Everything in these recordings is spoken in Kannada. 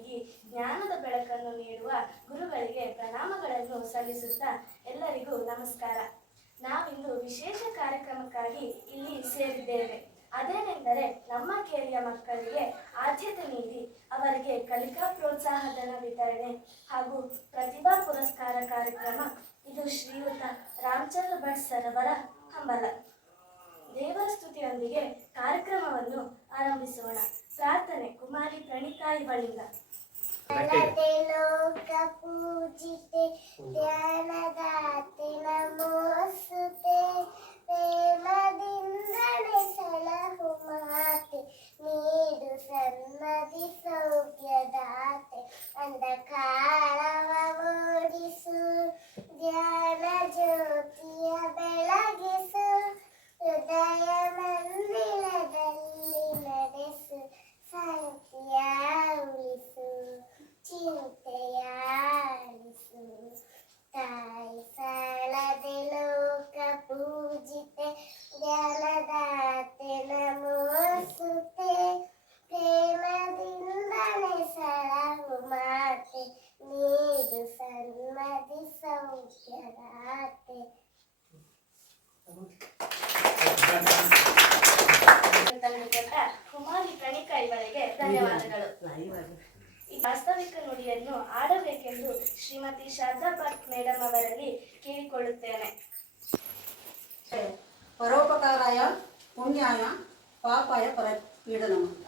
ನೀಡಿ ಜ್ಞಾನದ ಬೆಳಕನ್ನು ನೀಡುವ ಗುರುಗಳಿಗೆ ಪ್ರಣಾಮಗಳನ್ನು ಸಲ್ಲಿಸುತ್ತಾ ಎಲ್ಲರಿಗೂ ನಮಸ್ಕಾರ. ನಾವಿಂದು ವಿಶೇಷ ಕಾರ್ಯಕ್ರಮಕ್ಕಾಗಿ ಇಲ್ಲಿ ಸೇರಿದ್ದೇವೆ. ಅದೇನೆಂದರೆ ನಮ್ಮ ಕೇರಿಯ ಮಕ್ಕಳಿಗೆ ಆದ್ಯತೆ ನೀಡಿ ಅವರಿಗೆ ಕಲಿಕಾ ಪ್ರೋತ್ಸಾಹಧನ ವಿತರಣೆ ಹಾಗೂ ಪ್ರತಿಭಾ ಪುರಸ್ಕಾರ ಕಾರ್ಯಕ್ರಮ. ಇದು ಶ್ರೀಯುತ ರಾಮಚಂದ್ರ ಭಟ್ ಸರ್ ಅವರ ಹಂಬಲ. ದೇವರ ಸ್ತುತಿಯೊಂದಿಗೆ ಕಾರ್ಯಕ್ರಮವನ್ನು ಆರಂಭಿಸೋಣ. ಪ್ರಾರ್ಥನೆ ಕುಮಾರಿ ಪ್ರಣೀತಾ ಇವಳಿಂದ. ಲೋಕ ಪೂಜಿತೆ ಧ್ಯಾನದಾತೆ ನಮೋಸ್ತುತೆ ಪ್ರೇಮದಿಂದಲೇ ಸಲಹು ಮಾತೆ ನೀಡು ಸನ್ಮತಿ ಸೌಖ್ಯದಾತೆ ಅಂಧಕಾರವ ಮೂಡಿಸು ಧ್ಯಾನ ಜ್ಯೋತಿಯ ಬೆಳಗಿಸು ಹೃದಯ ಮಂದಿರದಲ್ಲಿ ನಡೆಸು ಶಾಂತಿಯ ಉಳಿಸು ಚಿಂತೆಯ ಅಳಿಸು ತಾಯಿ ಸಾಲದೆ ಲೋಕ ಪೂಜಿತೆ ಜ್ಞಾನದಾತೆ ನಮೋಸ್ತುತೆ ಪ್ರೇಮದಿಂದಲೇ ಸಲಹು ಮಾತೆ ನೀಡು ಸನ್ಮತಿ ಸೌಖ್ಯದಾತೆ. ಕುಮಾರಿ ಪ್ರಣೀತಾ ಇವರಿಗೆ ಧನ್ಯವಾದಗಳು. ಈ ವಾಸ್ತವಿಕ ನುಡಿಯನ್ನು ಆಡಬೇಕೆಂದು ಶ್ರೀಮತಿ ಶಾರದಾ ಭಟ್ ಮೇಡಮ್ ಅವರಲ್ಲಿ ಕೇಳಿಕೊಳ್ಳುತ್ತೇನೆ. ಪರೋಪಕಾರಾಯ ಪುಣ್ಯಾಯ ಪಾಪಾಯ ಪರಪೀಡನಂ ಅಂತ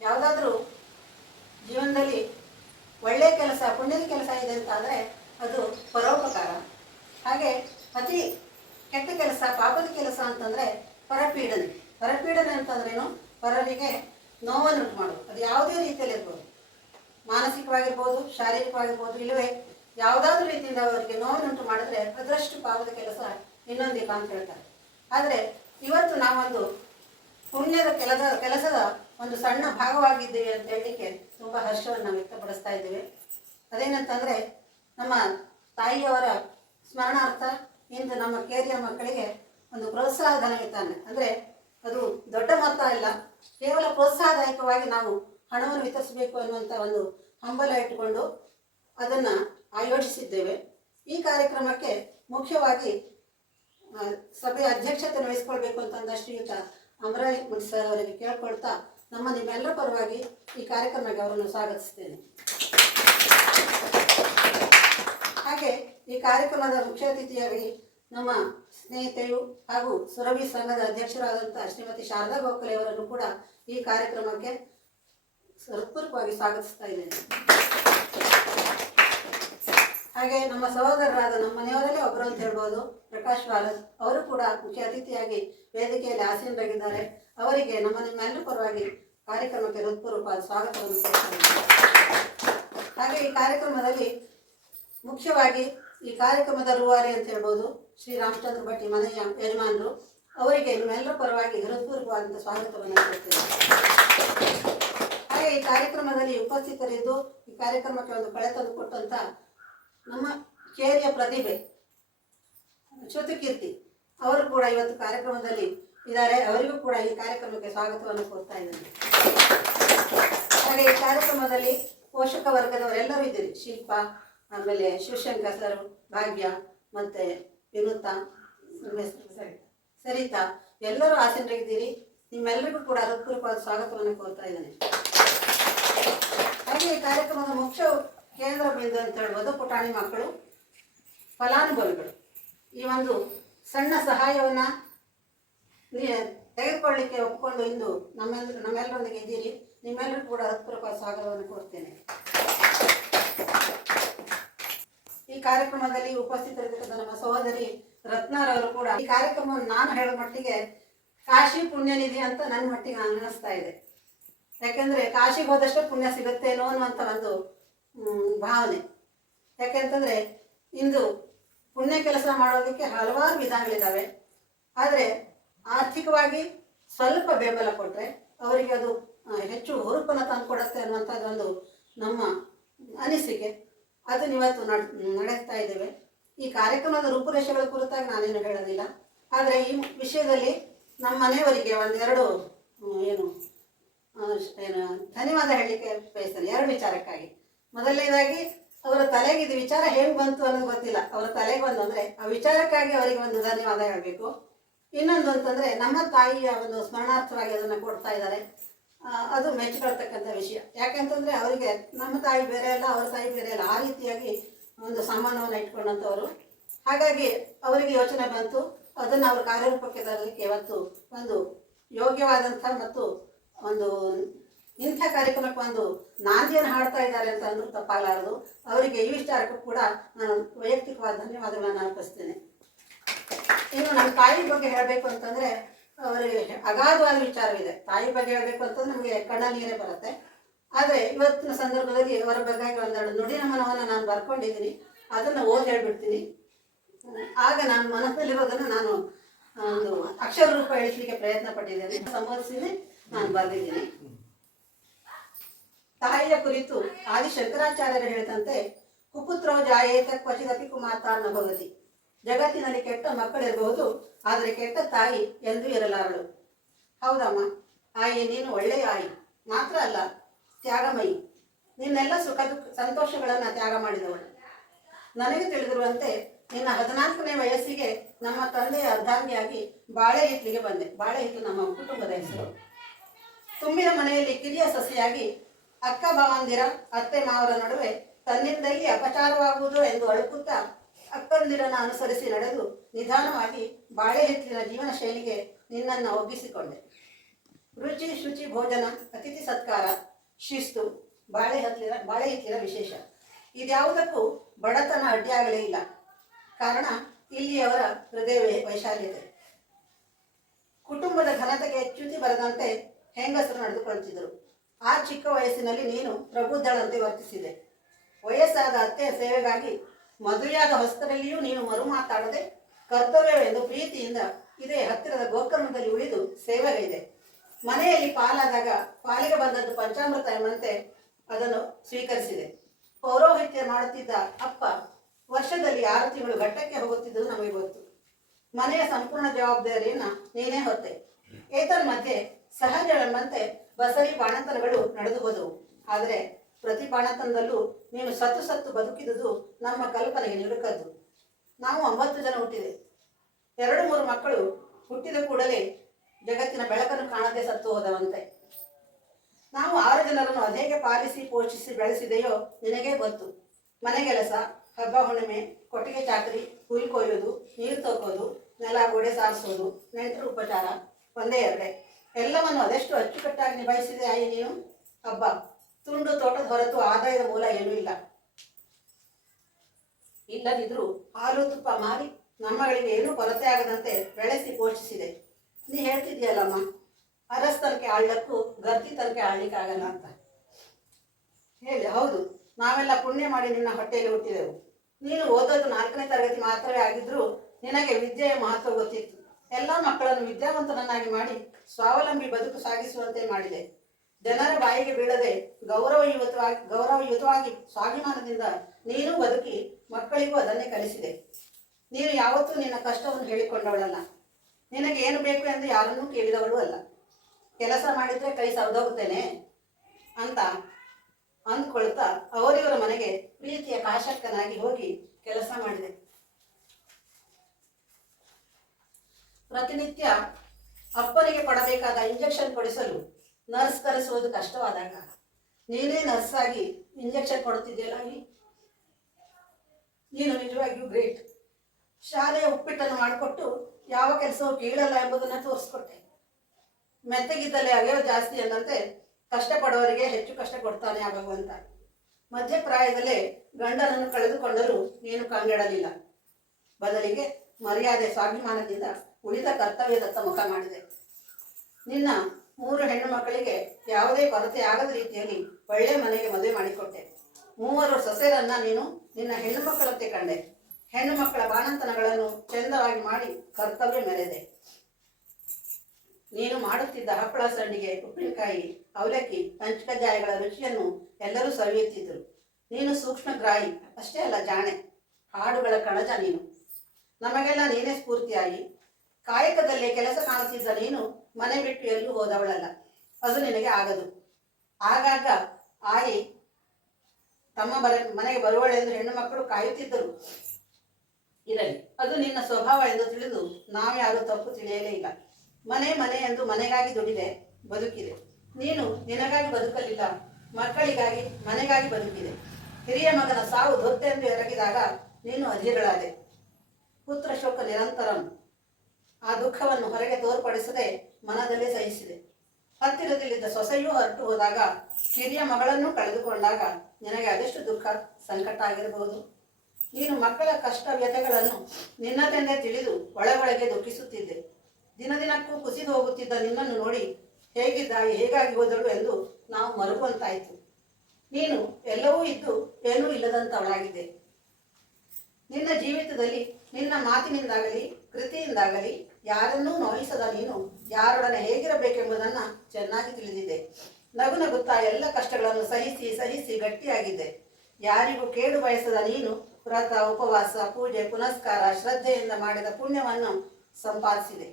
ಯಾವುದಾದ್ರೂ ಜೀವನದಲ್ಲಿ ಒಳ್ಳೆಯ ಕೆಲಸ ಪುಣ್ಯದ ಕೆಲಸ ಇದೆ ಅಂತಾದರೆ ಅದು ಪರೋಪಕಾರ. ಹಾಗೆ ಅತಿ ಕೆಟ್ಟ ಕೆಲಸ ಪಾಪದ ಕೆಲಸ ಅಂತಂದರೆ ಪರಪೀಡನೆ. ಪರಪೀಡನೆ ಅಂತಂದ್ರೇನು? ಪರರಿಗೆ ನೋವನ್ನುಂಟು ಮಾಡೋದು. ಅದು ಯಾವುದೇ ರೀತಿಯಲ್ಲಿ ಇರ್ಬೋದು, ಮಾನಸಿಕವಾಗಿರ್ಬೋದು, ಶಾರೀರಿಕವಾಗಿರ್ಬೋದು, ಇಲ್ಲವೇ ಯಾವುದಾದ್ರೂ ರೀತಿಯಿಂದ ಅವರಿಗೆ ನೋವನ್ನುಂಟು ಮಾಡಿದ್ರೆ ಅದರಷ್ಟು ಪಾಪದ ಕೆಲಸ ಇನ್ನೊಂದಿಲ್ಲ ಅಂತ ಹೇಳ್ತಾರೆ. ಆದರೆ ಇವತ್ತು ನಾವೊಂದು ಪುಣ್ಯದ ಕೆಲಸದ ಒಂದು ಸಣ್ಣ ಭಾಗವಾಗಿದ್ದೇವೆ ಅಂತ ಹೇಳಲಿಕ್ಕೆ ತುಂಬ ಹರ್ಷವನ್ನು ನಾವು ವ್ಯಕ್ತಪಡಿಸ್ತಾ ಇದ್ದೇವೆ. ಅದೇನಂತಂದರೆ ನಮ್ಮ ತಾಯಿಯವರ ಸ್ಮರಣಾರ್ಥ ಇಂದು ನಮ್ಮ ಕೇರಿಯ ಮಕ್ಕಳಿಗೆ ಒಂದು ಪ್ರೋತ್ಸಾಹ ಧನ ವಿತರಣೆ. ಅಂದರೆ ಅದು ದೊಡ್ಡ ಮೊತ್ತ ಇಲ್ಲ, ಕೇವಲ ಪ್ರೋತ್ಸಾಹದಾಯಕವಾಗಿ ನಾವು ಹಣವನ್ನು ವಿತರಿಸಬೇಕು ಅನ್ನುವಂಥ ಒಂದು ಹಂಬಲ ಇಟ್ಟುಕೊಂಡು ಅದನ್ನು ಆಯೋಜಿಸಿದ್ದೇವೆ. ಈ ಕಾರ್ಯಕ್ರಮಕ್ಕೆ ಮುಖ್ಯವಾಗಿ ಸಭೆಯ ಅಧ್ಯಕ್ಷತೆ ವಹಿಸ್ಕೊಳ್ಬೇಕು ಅಂತಂದ ಶ್ರೀಯುತ ಅಮರಾಯಿ ಮುಡಿ ಸರ್ ಅವರಿಗೆ ಕೇಳ್ಕೊಳ್ತಾ ನಿಮ್ಮೆಲ್ಲರ ಪರವಾಗಿ ಈ ಕಾರ್ಯಕ್ರಮಕ್ಕೆ ಅವರನ್ನು ಸ್ವಾಗತಿಸ್ತೇನೆ. ಹಾಗೆ ಈ ಕಾರ್ಯಕ್ರಮದ ಮುಖ್ಯ ಅತಿಥಿಯಾಗಿ ನಮ್ಮ ಸ್ನೇಹಿತೆಯು ಹಾಗೂ ಸುರಭಿ ಸಂಘದ ಅಧ್ಯಕ್ಷರಾದಂಥ ಶ್ರೀಮತಿ ಶಾರದಾ ಗೋಖಲೆ ಅವರನ್ನು ಕೂಡ ಈ ಕಾರ್ಯಕ್ರಮಕ್ಕೆ ಹೃತ್ಪೂರ್ವಕವಾಗಿ ಸ್ವಾಗತಿಸ್ತಾ ಇದ್ದೇನೆ. ಹಾಗೆ ನಮ್ಮ ಸಹೋದರರಾದ ನಮ್ಮ ಮನೆಯವರಲ್ಲೇ ಒಬ್ಬರು ಅಂತ ಹೇಳ್ಬೋದು, ಪ್ರಕಾಶ್ ವಾಲದ್ ಅವರು ಕೂಡ ಮುಖ್ಯ ಅತಿಥಿಯಾಗಿ ವೇದಿಕೆಯಲ್ಲಿ ಆಸೀನರಾಗಿದ್ದಾರೆ. ಅವರಿಗೆ ನಿಮ್ಮೆಲ್ಲರ ಪರವಾಗಿ ಕಾರ್ಯಕ್ರಮಕ್ಕೆ ಹೃತ್ಪೂರ್ವಕವಾದ ಸ್ವಾಗತವನ್ನು ಕೊಡ್ತಾರೆ. ಹಾಗೆ ಈ ಕಾರ್ಯಕ್ರಮದಲ್ಲಿ ಮುಖ್ಯವಾಗಿ ಈ ಕಾರ್ಯಕ್ರಮದ ರೂವಾರಿ ಅಂತ ಹೇಳ್ಬೋದು ಶ್ರೀ ರಾಮಚಂದ್ರ ಭಟ್ ಮನೆಯ ಯಜಮಾನರು. ಅವರಿಗೆ ನಿಮ್ಮೆಲ್ಲರ ಪರವಾಗಿ ಹೃತ್ಪೂರ್ವಕವಾದಂಥ ಸ್ವಾಗತವನ್ನು ಕೊಡ್ತೇವೆ. ಹಾಗೆ ಈ ಕಾರ್ಯಕ್ರಮದಲ್ಲಿ ಉಪಸ್ಥಿತರಿದ್ದು ಈ ಕಾರ್ಯಕ್ರಮಕ್ಕೆ ಒಂದು ಕಳೆ ತಂದು ಕೊಟ್ಟಂಥ ನಮ್ಮ ಕೇರಿಯ ಪ್ರತಿಭೆ ಶ್ರುತಿಕೀರ್ತಿ ಅವರು ಕೂಡ ಇವತ್ತು ಕಾರ್ಯಕ್ರಮದಲ್ಲಿ ಇದ್ದಾರೆ. ಅವರಿಗೂ ಕೂಡ ಈ ಕಾರ್ಯಕ್ರಮಕ್ಕೆ ಸ್ವಾಗತವನ್ನು ಕೊಡ್ತಾ ಇದ್ದಾರೆ. ಹಾಗೆ ಈ ಕಾರ್ಯಕ್ರಮದಲ್ಲಿ ಪೋಷಕ ವರ್ಗದವರೆಲ್ಲರೂ ಇದ್ದೀರಿ. ಶಿಲ್ಪ, ಆಮೇಲೆ ಶಿವಶಂಕರ್ ಸರ್, ಭಾಗ್ಯ, ಮತ್ತು ವಿನೂತಾ, ಸರಿತಾ, ಎಲ್ಲರೂ ಆಸೀನರಾಗಿದ್ದೀರಿ. ನಿಮ್ಮೆಲ್ಲರಿಗೂ ಕೂಡ ಹೃತ್ಪೂರ್ವಕವಾದ ಸ್ವಾಗತವನ್ನು ಕೋರ್ತಾ ಇದ್ದೇನೆ. ಹಾಗೆ ಈ ಕಾರ್ಯಕ್ರಮದ ಮುಖ್ಯ ಕೇಂದ್ರ ಬಿಂದು ಅಂತ ಹೇಳ್ಬೋದು ಪುಟಾಣಿ ಮಕ್ಕಳು, ಫಲಾನುಭವಿಗಳು. ಈ ಒಂದು ಸಣ್ಣ ಸಹಾಯವನ್ನು ತೆಗೆದುಕೊಳ್ಳಲಿಕ್ಕೆ ಒಪ್ಪಿಕೊಂಡು ಇಂದು ನಮ್ಮೆಲ್ಲರೊಂದಿಗೆ ಇದ್ದೀರಿ. ನಿಮ್ಮೆಲ್ಲರಿಗೂ ಕೂಡ ಹೃತ್ಪೂರ್ವಕವಾದ ಸ್ವಾಗತವನ್ನು ಕೊಡ್ತೇನೆ. ಈ ಕಾರ್ಯಕ್ರಮದಲ್ಲಿ ಉಪಸ್ಥಿತರಿರ್ತಕ್ಕಂಥ ನಮ್ಮ ಸಹೋದರಿ ರತ್ನಾರವರು ಕೂಡ ಈ ಕಾರ್ಯಕ್ರಮವನ್ನು ನಾನು ಹೇಳೋ ಮಟ್ಟಿಗೆ ಕಾಶಿ ಪುಣ್ಯ ನಿಧಿ ಅಂತ ನನ್ನ ಮಟ್ಟಿಗೆ ಅನ್ನಿಸ್ತಾ ಇದೆ. ಯಾಕೆಂದರೆ ಕಾಶಿಗೆ ಹೋದಷ್ಟು ಪುಣ್ಯ ಸಿಗುತ್ತೇನೋ ಅನ್ನುವಂಥ ಒಂದು ಭಾವನೆ. ಯಾಕೆಂತಂದರೆ ಇಂದು ಪುಣ್ಯ ಕೆಲಸ ಮಾಡೋದಕ್ಕೆ ಹಲವಾರು ವಿಧಾನಗಳಿದ್ದಾವೆ. ಆದರೆ ಆರ್ಥಿಕವಾಗಿ ಸ್ವಲ್ಪ ಬೆಂಬಲ ಕೊಟ್ಟರೆ ಅವರಿಗೆ ಅದು ಹೆಚ್ಚು ಹುರುಪನ್ನು ತಂದು ಕೊಡುತ್ತೆ ಅನ್ನುವಂಥದ್ದೊಂದು ನಮ್ಮ ಅನಿಸಿಕೆ. ಅದನ್ನು ಇವತ್ತು ನಡೆಸ್ತಾ ಇದ್ದೇವೆ. ಈ ಕಾರ್ಯಕ್ರಮದ ರೂಪುರೇಷೆಗಳ ಕುರಿತಾಗಿ ನಾನೇನು ಹೇಳೋದಿಲ್ಲ. ಆದರೆ ಈ ವಿಷಯದಲ್ಲಿ ನಮ್ಮ ಮನೆಯವರಿಗೆ ಒಂದೆರಡು ಏನು ಧನ್ಯವಾದ ಹೇಳಲಿಕ್ಕೆ ಬಯಸ್ತೇನೆ 2 ವಿಚಾರಕ್ಕಾಗಿ. ಮೊದಲನೇದಾಗಿ ಅವರ ತಲೆಗೆ ಇದು ವಿಚಾರ ಹೇಗೆ ಬಂತು ಅನ್ನೋದು ಗೊತ್ತಿಲ್ಲ. ಅವರ ತಲೆಗೆ ಬಂದು ಅಂದರೆ ಆ ವಿಚಾರಕ್ಕಾಗಿ ಅವರಿಗೆ ಒಂದು ಧನ್ಯವಾದ ಹೇಳಬೇಕು. ಇನ್ನೊಂದು ಅಂತಂದರೆ ನಮ್ಮ ತಾಯಿಯ ಒಂದು ಸ್ಮರಣಾರ್ಥವಾಗಿ ಅದನ್ನು ಕೊಡ್ತಾ ಇದ್ದಾರೆ. ಅದು ಮೆಚ್ಚಿಕೊಳ್ತಕ್ಕಂಥ ವಿಷಯ. ಯಾಕೆಂತಂದರೆ ಅವರಿಗೆ ನಮ್ಮ ತಾಯಿ ಬೇರೆ ಅಲ್ಲ, ಅವರ ತಾಯಿ ಬೇರೆ ಅಲ್ಲ, ಆ ರೀತಿಯಾಗಿ ಒಂದು ಸಂಬಂಧವನ್ನು ಇಟ್ಕೊಂಡಂಥವರು. ಹಾಗಾಗಿ ಅವರಿಗೆ ಯೋಚನೆ ಬಂತು, ಅದನ್ನು ಅವರು ಕಾರ್ಯರೂಪಕ್ಕೆ ತರಲಿಕ್ಕೆ ಇವತ್ತು ಒಂದು ಯೋಗ್ಯವಾದಂಥ ಮತ್ತು ಒಂದು ಇಂಥ ಕಾರ್ಯಕ್ರಮಕ್ಕೆ ಒಂದು ನಾಂದಿಯನ್ನು ಹಾಡ್ತಾ ಇದ್ದಾರೆ ಅಂತ ಅಂದರೂ ತಪ್ಪಾಗಲಾರದು. ಅವರಿಗೆ ಈ ವಿಚಾರಕ್ಕೂ ಕೂಡ ನಾನು ವೈಯಕ್ತಿಕವಾದ ಧನ್ಯವಾದಗಳನ್ನು ಅರ್ಪಿಸ್ತೇನೆ. ಇನ್ನು ನಮ್ಮ ತಾಯಿ ಬಗ್ಗೆ ಹೇಳಬೇಕು ಅಂತಂದರೆ ಅವರಿಗೆ ಅಗಾಧವಾದ ವಿಚಾರವಿದೆ. ತಾಯಿ ಬಗ್ಗೆ ಹೇಳಬೇಕು ಅಂತಂದ್ರೆ ನಮಗೆ ಕಣ್ಣಲ್ಲಿ ನೀರೇ ಬರುತ್ತೆ. ಆದರೆ ಇವತ್ತಿನ ಸಂದರ್ಭದಲ್ಲಿ ಅವರ ಬಗ್ಗೆ ಒಂದೆರಡು ನುಡಿ ನಮನವನ್ನು ನಾನು ಬರ್ಕೊಂಡಿದ್ದೀನಿ, ಅದನ್ನು ಓದಿ ಹೇಳ್ಬಿಡ್ತೀನಿ. ಆಗ ನಾನು ಮನಸ್ಸಲ್ಲಿರೋದನ್ನು ನಾನು ಒಂದು ಅಕ್ಷರ ರೂಪ ಇಳಿಸಲಿಕ್ಕೆ ಪ್ರಯತ್ನ ಪಟ್ಟಿದ್ದೇನೆ, ಸಂಬೋಧಿಸಿ ನಾನು ಬರೆದಿದ್ದೀನಿ. ತಾಯಿಯ ಕುರಿತು ಆದಿಶಂಕರಾಚಾರ್ಯರು ಹೇಳಿದಂತೆ ಕುಪುತ್ರವು ಜಾಯೇತ ಕ್ವಚಿದಪಿ ಕುಮಾತಾನ್ನ ಭವತಿ. ಜಗತ್ತಿನಲ್ಲಿ ಕೆಟ್ಟ ಮಕ್ಕಳಿರಬಹುದು, ಆದರೆ ಕೆಟ್ಟ ತಾಯಿ ಎಂದೂ ಇರಲಾರಳು. ಹೌದಮ್ಮ, ಆಯಿ ನೀನು ಒಳ್ಳೆಯ ಆಯಿ ಮಾತ್ರ ಅಲ್ಲ, ತ್ಯಾಗಮಯಿ. ನಿನ್ನೆಲ್ಲ ಸುಖ ಸಂತೋಷಗಳನ್ನು ತ್ಯಾಗ ಮಾಡಿದವಳು. ನನಗೆ ತಿಳಿದಿರುವಂತೆ ನಿನ್ನ 14ನೇ ವಯಸ್ಸಿಗೆ ನಮ್ಮ ತಂದೆಯ ಅರ್ಧಾಂಗಿಯಾಗಿ ಬಾಳೆ ಹಿತ್ಲಿಗೆ ಬಂದೆ. ಬಾಳೆ ಹಿತ್ಲು ನಮ್ಮ ಕುಟುಂಬದ ಹೆಸರು. ತುಂಬಿದ ಮನೆಯಲ್ಲಿ ಕಿರಿಯ ಸಸಿಯಾಗಿ ಅಕ್ಕ ಭಾವಂದಿರ ಅತ್ತೆ ಮಾವರ ನಡುವೆ ತನ್ನಿಂದಲ್ಲಿ ಅಪಚಾರವಾಗುವುದು ಎಂದು ಅಳುಕುತ್ತಾ ಅಕ್ಕಂದಿರನ್ನು ಅನುಸರಿಸಿ ನಡೆದು ನಿಧಾನವಾಗಿ ಬಾಳೆ ಹಿತ್ತಲಿನ ಜೀವನ ಶೈಲಿಗೆ ನಿನ್ನನ್ನು ಒಗ್ಗಿಸಿಕೊಂಡೆ. ರುಚಿ ಶುಚಿ ಭೋಜನ, ಅತಿಥಿ ಸತ್ಕಾರ, ಶಿಸ್ತು ಬಾಳೆ ಹಿತ್ತಲಿನ ವಿಶೇಷ. ಇದ್ಯಾವುದಕ್ಕೂ ಬಡತನ ಅಡ್ಡಿಯಾಗಲೇ ಇಲ್ಲ. ಕಾರಣ ಇಲ್ಲಿಯವರ ಹೃದಯ ವೈಶಾಲ್ಯತೆ. ಕುಟುಂಬದ ಘನತೆಗೆ ಚ್ಯುತಿ ಬರದಂತೆ ಹೆಂಗಸರು ನಡೆದುಕೊಳ್ಳುತ್ತಿದ್ದರು. ಆ ಚಿಕ್ಕ ವಯಸ್ಸಿನಲ್ಲಿ ನೀನು ಪ್ರಬುದ್ಧಳಂತೆ ವರ್ತಿಸಿದೆ. ವಯಸ್ಸಾದ ಅತ್ತೆಯ ಸೇವೆಗಾಗಿ ಮದುವೆಯಾದ ಹೊಸದರಲ್ಲಿಯೂ ನೀನು ಮರು ಮಾತಾಡದೆ ಕರ್ತವ್ಯವೆಂದು ಪ್ರೀತಿಯಿಂದ ಇದೇ ಹತ್ತಿರದ ಗೋಕರ್ಣದಲ್ಲಿ ಉಳಿದು ಸೇವೆಗೈದೆ. ಮನೆಯಲ್ಲಿ ಪಾಲಾದಾಗ ಪಾಲಿಗೆ ಬಂದದ್ದು ಪಂಚಾಮೃತ ಎಂಬಂತೆ ಅದನ್ನು ಸ್ವೀಕರಿಸಿದೆ. ಪೌರೋಹಿತ್ಯ ಮಾಡುತ್ತಿದ್ದ ಅಪ್ಪ ವರ್ಷದಲ್ಲಿ 6 ತಿಂಗಳು ಘಟ್ಟಕ್ಕೆ ಹೋಗುತ್ತಿದ್ದುದು ನಮಗೆ ಗೊತ್ತು. ಮನೆಯ ಸಂಪೂರ್ಣ ಜವಾಬ್ದಾರಿಯನ್ನು ನೀನೇ ಹೊತ್ತೆ. ಏತನ್ಮಧ್ಯೆ ಸಹಜವೆಂಬಂತೆ ಬಸರಿ ಬಾಣತನಗಳು ನಡೆದು ಹೋದವು. ಆದರೆ ಪ್ರತಿ ಬಾಣತನದಲ್ಲೂ ನೀನು ಸತ್ತು ಬದುಕಿದುದು ನಮ್ಮ ಕಲ್ಪನೆಗೆ ನಿಲುಕದ್ದು. ನಾವು 9 ಜನ ಹುಟ್ಟಿದೆ. 2-3 ಮಕ್ಕಳು ಹುಟ್ಟಿದ ಕೂಡಲೇ ಜಗತ್ತಿನ ಬೆಳಕನ್ನು ಕಾಣದೆ ಸತ್ತು ಹೋದವಂತೆ. ನಾವು 6 ಜನರನ್ನು ಅದೇಗೆ ಪಾಲಿಸಿ ಪೋಷಿಸಿ ಬೆಳೆಸಿದೆಯೋ ನಿನಗೇ ಗೊತ್ತು. ಮನೆಗೆಲಸ, ಹಬ್ಬ ಹುಣ್ಣಿಮೆ, ಕೊಟ್ಟಿಗೆ ಚಾಕರಿ, ಹುಲ್ ಕೊಯ್ಯೋದು, ನೀರು ತೊಕ್ಕೋದು, ನೆಲ ಗೋಡೆ ಸಾರಿಸೋದು, ನೆಂಟರು ಉಪಚಾರ, ಒಂದೇ ಎರಡೇ ಎಲ್ಲವನ್ನು ಅದೆಷ್ಟು ಅಚ್ಚುಕಟ್ಟಾಗಿ ನಿಭಾಯಿಸಿದೆ ಆಯಿ ನೀನು. ಹಬ್ಬ ತುಂಡು ತೋಟದ ಹೊರತು ಆದಾಯದ ಮೂಲ ಏನೂ ಇಲ್ಲ. ಇಲ್ಲದಿದ್ರೂ ಹಾಲು ತುಪ್ಪ ಮಾರಿ ನಮ್ಮಗಳಿಗೆ ಏನೂ ಕೊರತೆ ಆಗದಂತೆ ಬೆಳೆಸಿ ಪೋಷಿಸಿದೆ. ನೀ ಹೇಳ್ತಿದ್ಯಲ್ಲಮ್ಮ, ಅರಸ್ತನಕ್ಕೆ ಆಳ್ಲಕ್ಕೂ ಗರ್ತಿತನಕ್ಕೆ ಆಳ್ಲಿಕ್ಕಾಗಲ್ಲ ಅಂತ ಹೇಳಿ. ಹೌದು, ನಾವೆಲ್ಲ ಪುಣ್ಯ ಮಾಡಿ ನಿನ್ನ ಹೊಟ್ಟೆಯಲ್ಲಿ ಹುಟ್ಟಿದೆವು. ನೀನು ಓದೋದು 4ನೇ ತರಗತಿ ಮಾತ್ರವೇ ಆಗಿದ್ರೂ ನಿನಗೆ ವಿದ್ಯೆಯ ಮಹತ್ವ ಗೊತ್ತಿತ್ತು. ಎಲ್ಲ ಮಕ್ಕಳನ್ನು ವಿದ್ಯಾವಂತನನ್ನಾಗಿ ಮಾಡಿ ಸ್ವಾವಲಂಬಿ ಬದುಕು ಸಾಗಿಸುವಂತೆ ಮಾಡಿದೆ. ಜನರ ಬಾಯಿಗೆ ಬೀಳದೆ ಗೌರವಯುತವಾಗಿ ಸ್ವಾಭಿಮಾನದಿಂದ ನೀನು ಬದುಕಿ ಮಕ್ಕಳಿಗೂ ಅದನ್ನೇ ಕಲಿಸಿದೆ. ನೀನು ಯಾವತ್ತೂ ನಿನ್ನ ಕಷ್ಟವನ್ನು ಹೇಳಿಕೊಂಡವಳಲ್ಲ. ನಿನಗೆ ಏನು ಬೇಕು ಎಂದು ಯಾರನ್ನೂ ಕೇಳಿದವಳು ಅಲ್ಲ. ಕೆಲಸ ಮಾಡಿದರೆ ಕೈ ಸವದೋಗುತ್ತೇನೆ ಅಂತ ಅಂದ್ಕೊಳ್ತಾ ಅವರಿವರ ಮನೆಗೆ ಪ್ರೀತಿಯ ಕಾಶಕ್ಕನಾಗಿ ಹೋಗಿ ಕೆಲಸ ಮಾಡಿದೆ. ಪ್ರತಿನಿತ್ಯ ಅಪ್ಪನಿಗೆ ಕೊಡಬೇಕಾದ ಇಂಜೆಕ್ಷನ್ ಕೊಡಿಸಲು ನರ್ಸ್ ಕರೆಸುವುದು ಕಷ್ಟವಾದಾಗ ನೀನೇ ನರ್ಸ್ ಆಗಿ ಇಂಜೆಕ್ಷನ್ ಕೊಡುತ್ತಿದ್ದೆಯಲ್ಲ, ನೀನು ನಿಜವಾಗಿಯೂ ಗ್ರೇಟ್. ಶಾಲೆಯ ಉಪ್ಪಿಟ್ಟನ್ನು ಮಾಡಿಕೊಟ್ಟು ಯಾವ ಕೆಲಸವೂ ಕೀಳಲ್ಲ ಎಂಬುದನ್ನು ತೋರಿಸ್ಕೊಟ್ಟೆ. ಮೆತ್ತಗಿದ್ದಲೇ ಅಗೆಯೋ ಜಾಸ್ತಿ ಅನ್ನಂತೆ ಕಷ್ಟಪಡೋರಿಗೆ ಹೆಚ್ಚು ಕಷ್ಟ ಕೊಡ್ತಾನೆ ಆ ಭಗವಂತ. ಮಧ್ಯಪ್ರಾಯದಲ್ಲೇ ಗಂಡನನ್ನು ಕಳೆದುಕೊಂಡರೂ ನೀನು ಕಂಗೆಡಲಿಲ್ಲ. ಬದಲಿಗೆ ಮರ್ಯಾದೆ ಸ್ವಾಭಿಮಾನದಿಂದ ಉಳಿದ ಕರ್ತವ್ಯದತ್ತ ಮುಖ ಮಾಡಿದೆ. ನಿನ್ನ 3 ಹೆಣ್ಣು ಮಕ್ಕಳಿಗೆ ಯಾವುದೇ ಕೊರತೆ ಆಗದ ರೀತಿಯಲ್ಲಿ ಒಳ್ಳೆ ಮನೆಗೆ ಮದುವೆ ಮಾಡಿಕೊಟ್ಟೆ. 3 ಸೊಸೆಯರನ್ನ ನೀನು ನಿನ್ನ ಹೆಣ್ಣು ಮಕ್ಕಳಂತೆ ಕಂಡೆ. ಹೆಣ್ಣು ಮಕ್ಕಳ ಬಾಣಂತನಗಳನ್ನು ಚೆಂದವಾಗಿ ಮಾಡಿ ಕರ್ತವ್ಯ ಮೆರೆದೆ. ನೀನು ಮಾಡುತ್ತಿದ್ದ ಹಪ್ಪಳ, ಸಂಡಿಗೆ, ಉಪ್ಪಿನಕಾಯಿ, ಅವಲಕ್ಕಿ, ಪಂಚಕಜ್ಜಾಯಗಳ ರುಚಿಯನ್ನು ಎಲ್ಲರೂ ಸವಿಯುತ್ತಿದ್ದರು. ನೀನು ಸೂಕ್ಷ್ಮಗ್ರಾಹಿ ಅಷ್ಟೇ ಅಲ್ಲ, ಜಾಣೆ. ಹಾಡುಗಳ ಕಣಜ ನೀನು. ನಮಗೆಲ್ಲ ನೀನೇ ಸ್ಫೂರ್ತಿಯಾಗಿ ಕಾಯಕದಲ್ಲೇ ಕೆಲಸ ಕಾಣುತ್ತಿದ್ದ ನೀನು ಮನೆ ಬಿಟ್ಟು ಎಲ್ಲೂ ಹೋದವಳಲ್ಲ. ಅದು ನಿನಗೆ ಆಗದು. ಆಗಾಗ ಆಯಿ ತಮ್ಮ ಮನೆಗೆ ಬರುವಳೆಂದು ಹೆಣ್ಣು ಮಕ್ಕಳು ಕಾಯುತ್ತಿದ್ದರು. ಇರಲಿ, ಅದು ನಿನ್ನ ಸ್ವಭಾವ ಎಂದು ತಿಳಿದು ನಾವ್ಯಾರೂ ತಪ್ಪು ತಿಳಿಯಲೇ ಇಲ್ಲ. ಮನೆ ಮನೆ ಎಂದು ಮನೆಗಾಗಿ ದುಡಿದೆ, ಬದುಕಿದೆ. ನೀನು ನಿನಗಾಗಿ ಬದುಕಲಿಲ್ಲ, ಮಕ್ಕಳಿಗಾಗಿ ಮನೆಗಾಗಿ ಬದುಕಿದೆ. ಹಿರಿಯ ಮಗನ ಸಾವು ದೊತ್ತೆಂದು ಎರಗಿದಾಗ ನೀನು ಅಧೀರಳಾದೆ. ಪುತ್ರ ಶೋಕ ನಿರಂತರಂ. ಆ ದುಃಖವನ್ನು ಹೊರಗೆ ತೋರ್ಪಡಿಸದೆ ಮನದಲ್ಲೇ ಸಹಿಸಿದೆ. ಹತ್ತಿರದಲ್ಲಿದ್ದ ಸೊಸೆಯೂ ಹೊರಟು ಹೋದಾಗ, ಕಿರಿಯ ಮಗಳನ್ನು ಕಳೆದುಕೊಂಡಾಗ ನಿನಗೆ ಅದೆಷ್ಟು ದುಃಖ ಸಂಕಟ ಆಗಿರಬಹುದು. ನೀನು ಮಕ್ಕಳ ಕಷ್ಟ ವ್ಯಥೆಗಳನ್ನು ನಿನ್ನತೆಂದೇ ತಿಳಿದು ಒಳಗೊಳಗೆ ದುಃಖಿಸುತ್ತಿದ್ದೆ. ದಿನದಿನಕ್ಕೂ ಕುಸಿದು ಹೋಗುತ್ತಿದ್ದ ನಿನ್ನನ್ನು ನೋಡಿ ಹೇಗಾಗಿ ಹೋದಳು ಎಂದು ನಾವು ಮರುಗುವಂತಾಯಿತು. ನೀನು ಎಲ್ಲವೂ ಇದ್ದು ಏನೂ ಇಲ್ಲದಂತವಳಾಗಿದ್ದೆ. ನಿನ್ನ ಜೀವಿತದಲ್ಲಿ ನಿನ್ನ ಮಾತಿನಿಂದಾಗಲಿ ಕೃತಿಯಿಂದಾಗಲಿ ಯಾರನ್ನೂ ನೋಯಿಸದ ನೀನು ಯಾರೊಡನೆ ಹೇಗಿರಬೇಕೆಂಬುದನ್ನು ಚೆನ್ನಾಗಿ ತಿಳಿದಿದ್ದೆ. ನಗು ನಗುತ್ತಾ ಎಲ್ಲ ಕಷ್ಟಗಳನ್ನು ಸಹಿಸಿ ಸಹಿಸಿ ಗಟ್ಟಿಯಾಗಿದ್ದೆ. ಯಾರಿಗೂ ಕೇಡು ಬಯಸದ ನೀನು ವ್ರತ, ಉಪವಾಸ, ಪೂಜೆ, ಪುನಸ್ಕಾರ, ಶ್ರದ್ಧೆಯಿಂದ ಮಾಡಿದ ಪುಣ್ಯವನ್ನು ಸಂಪಾದಿಸಿದೆ.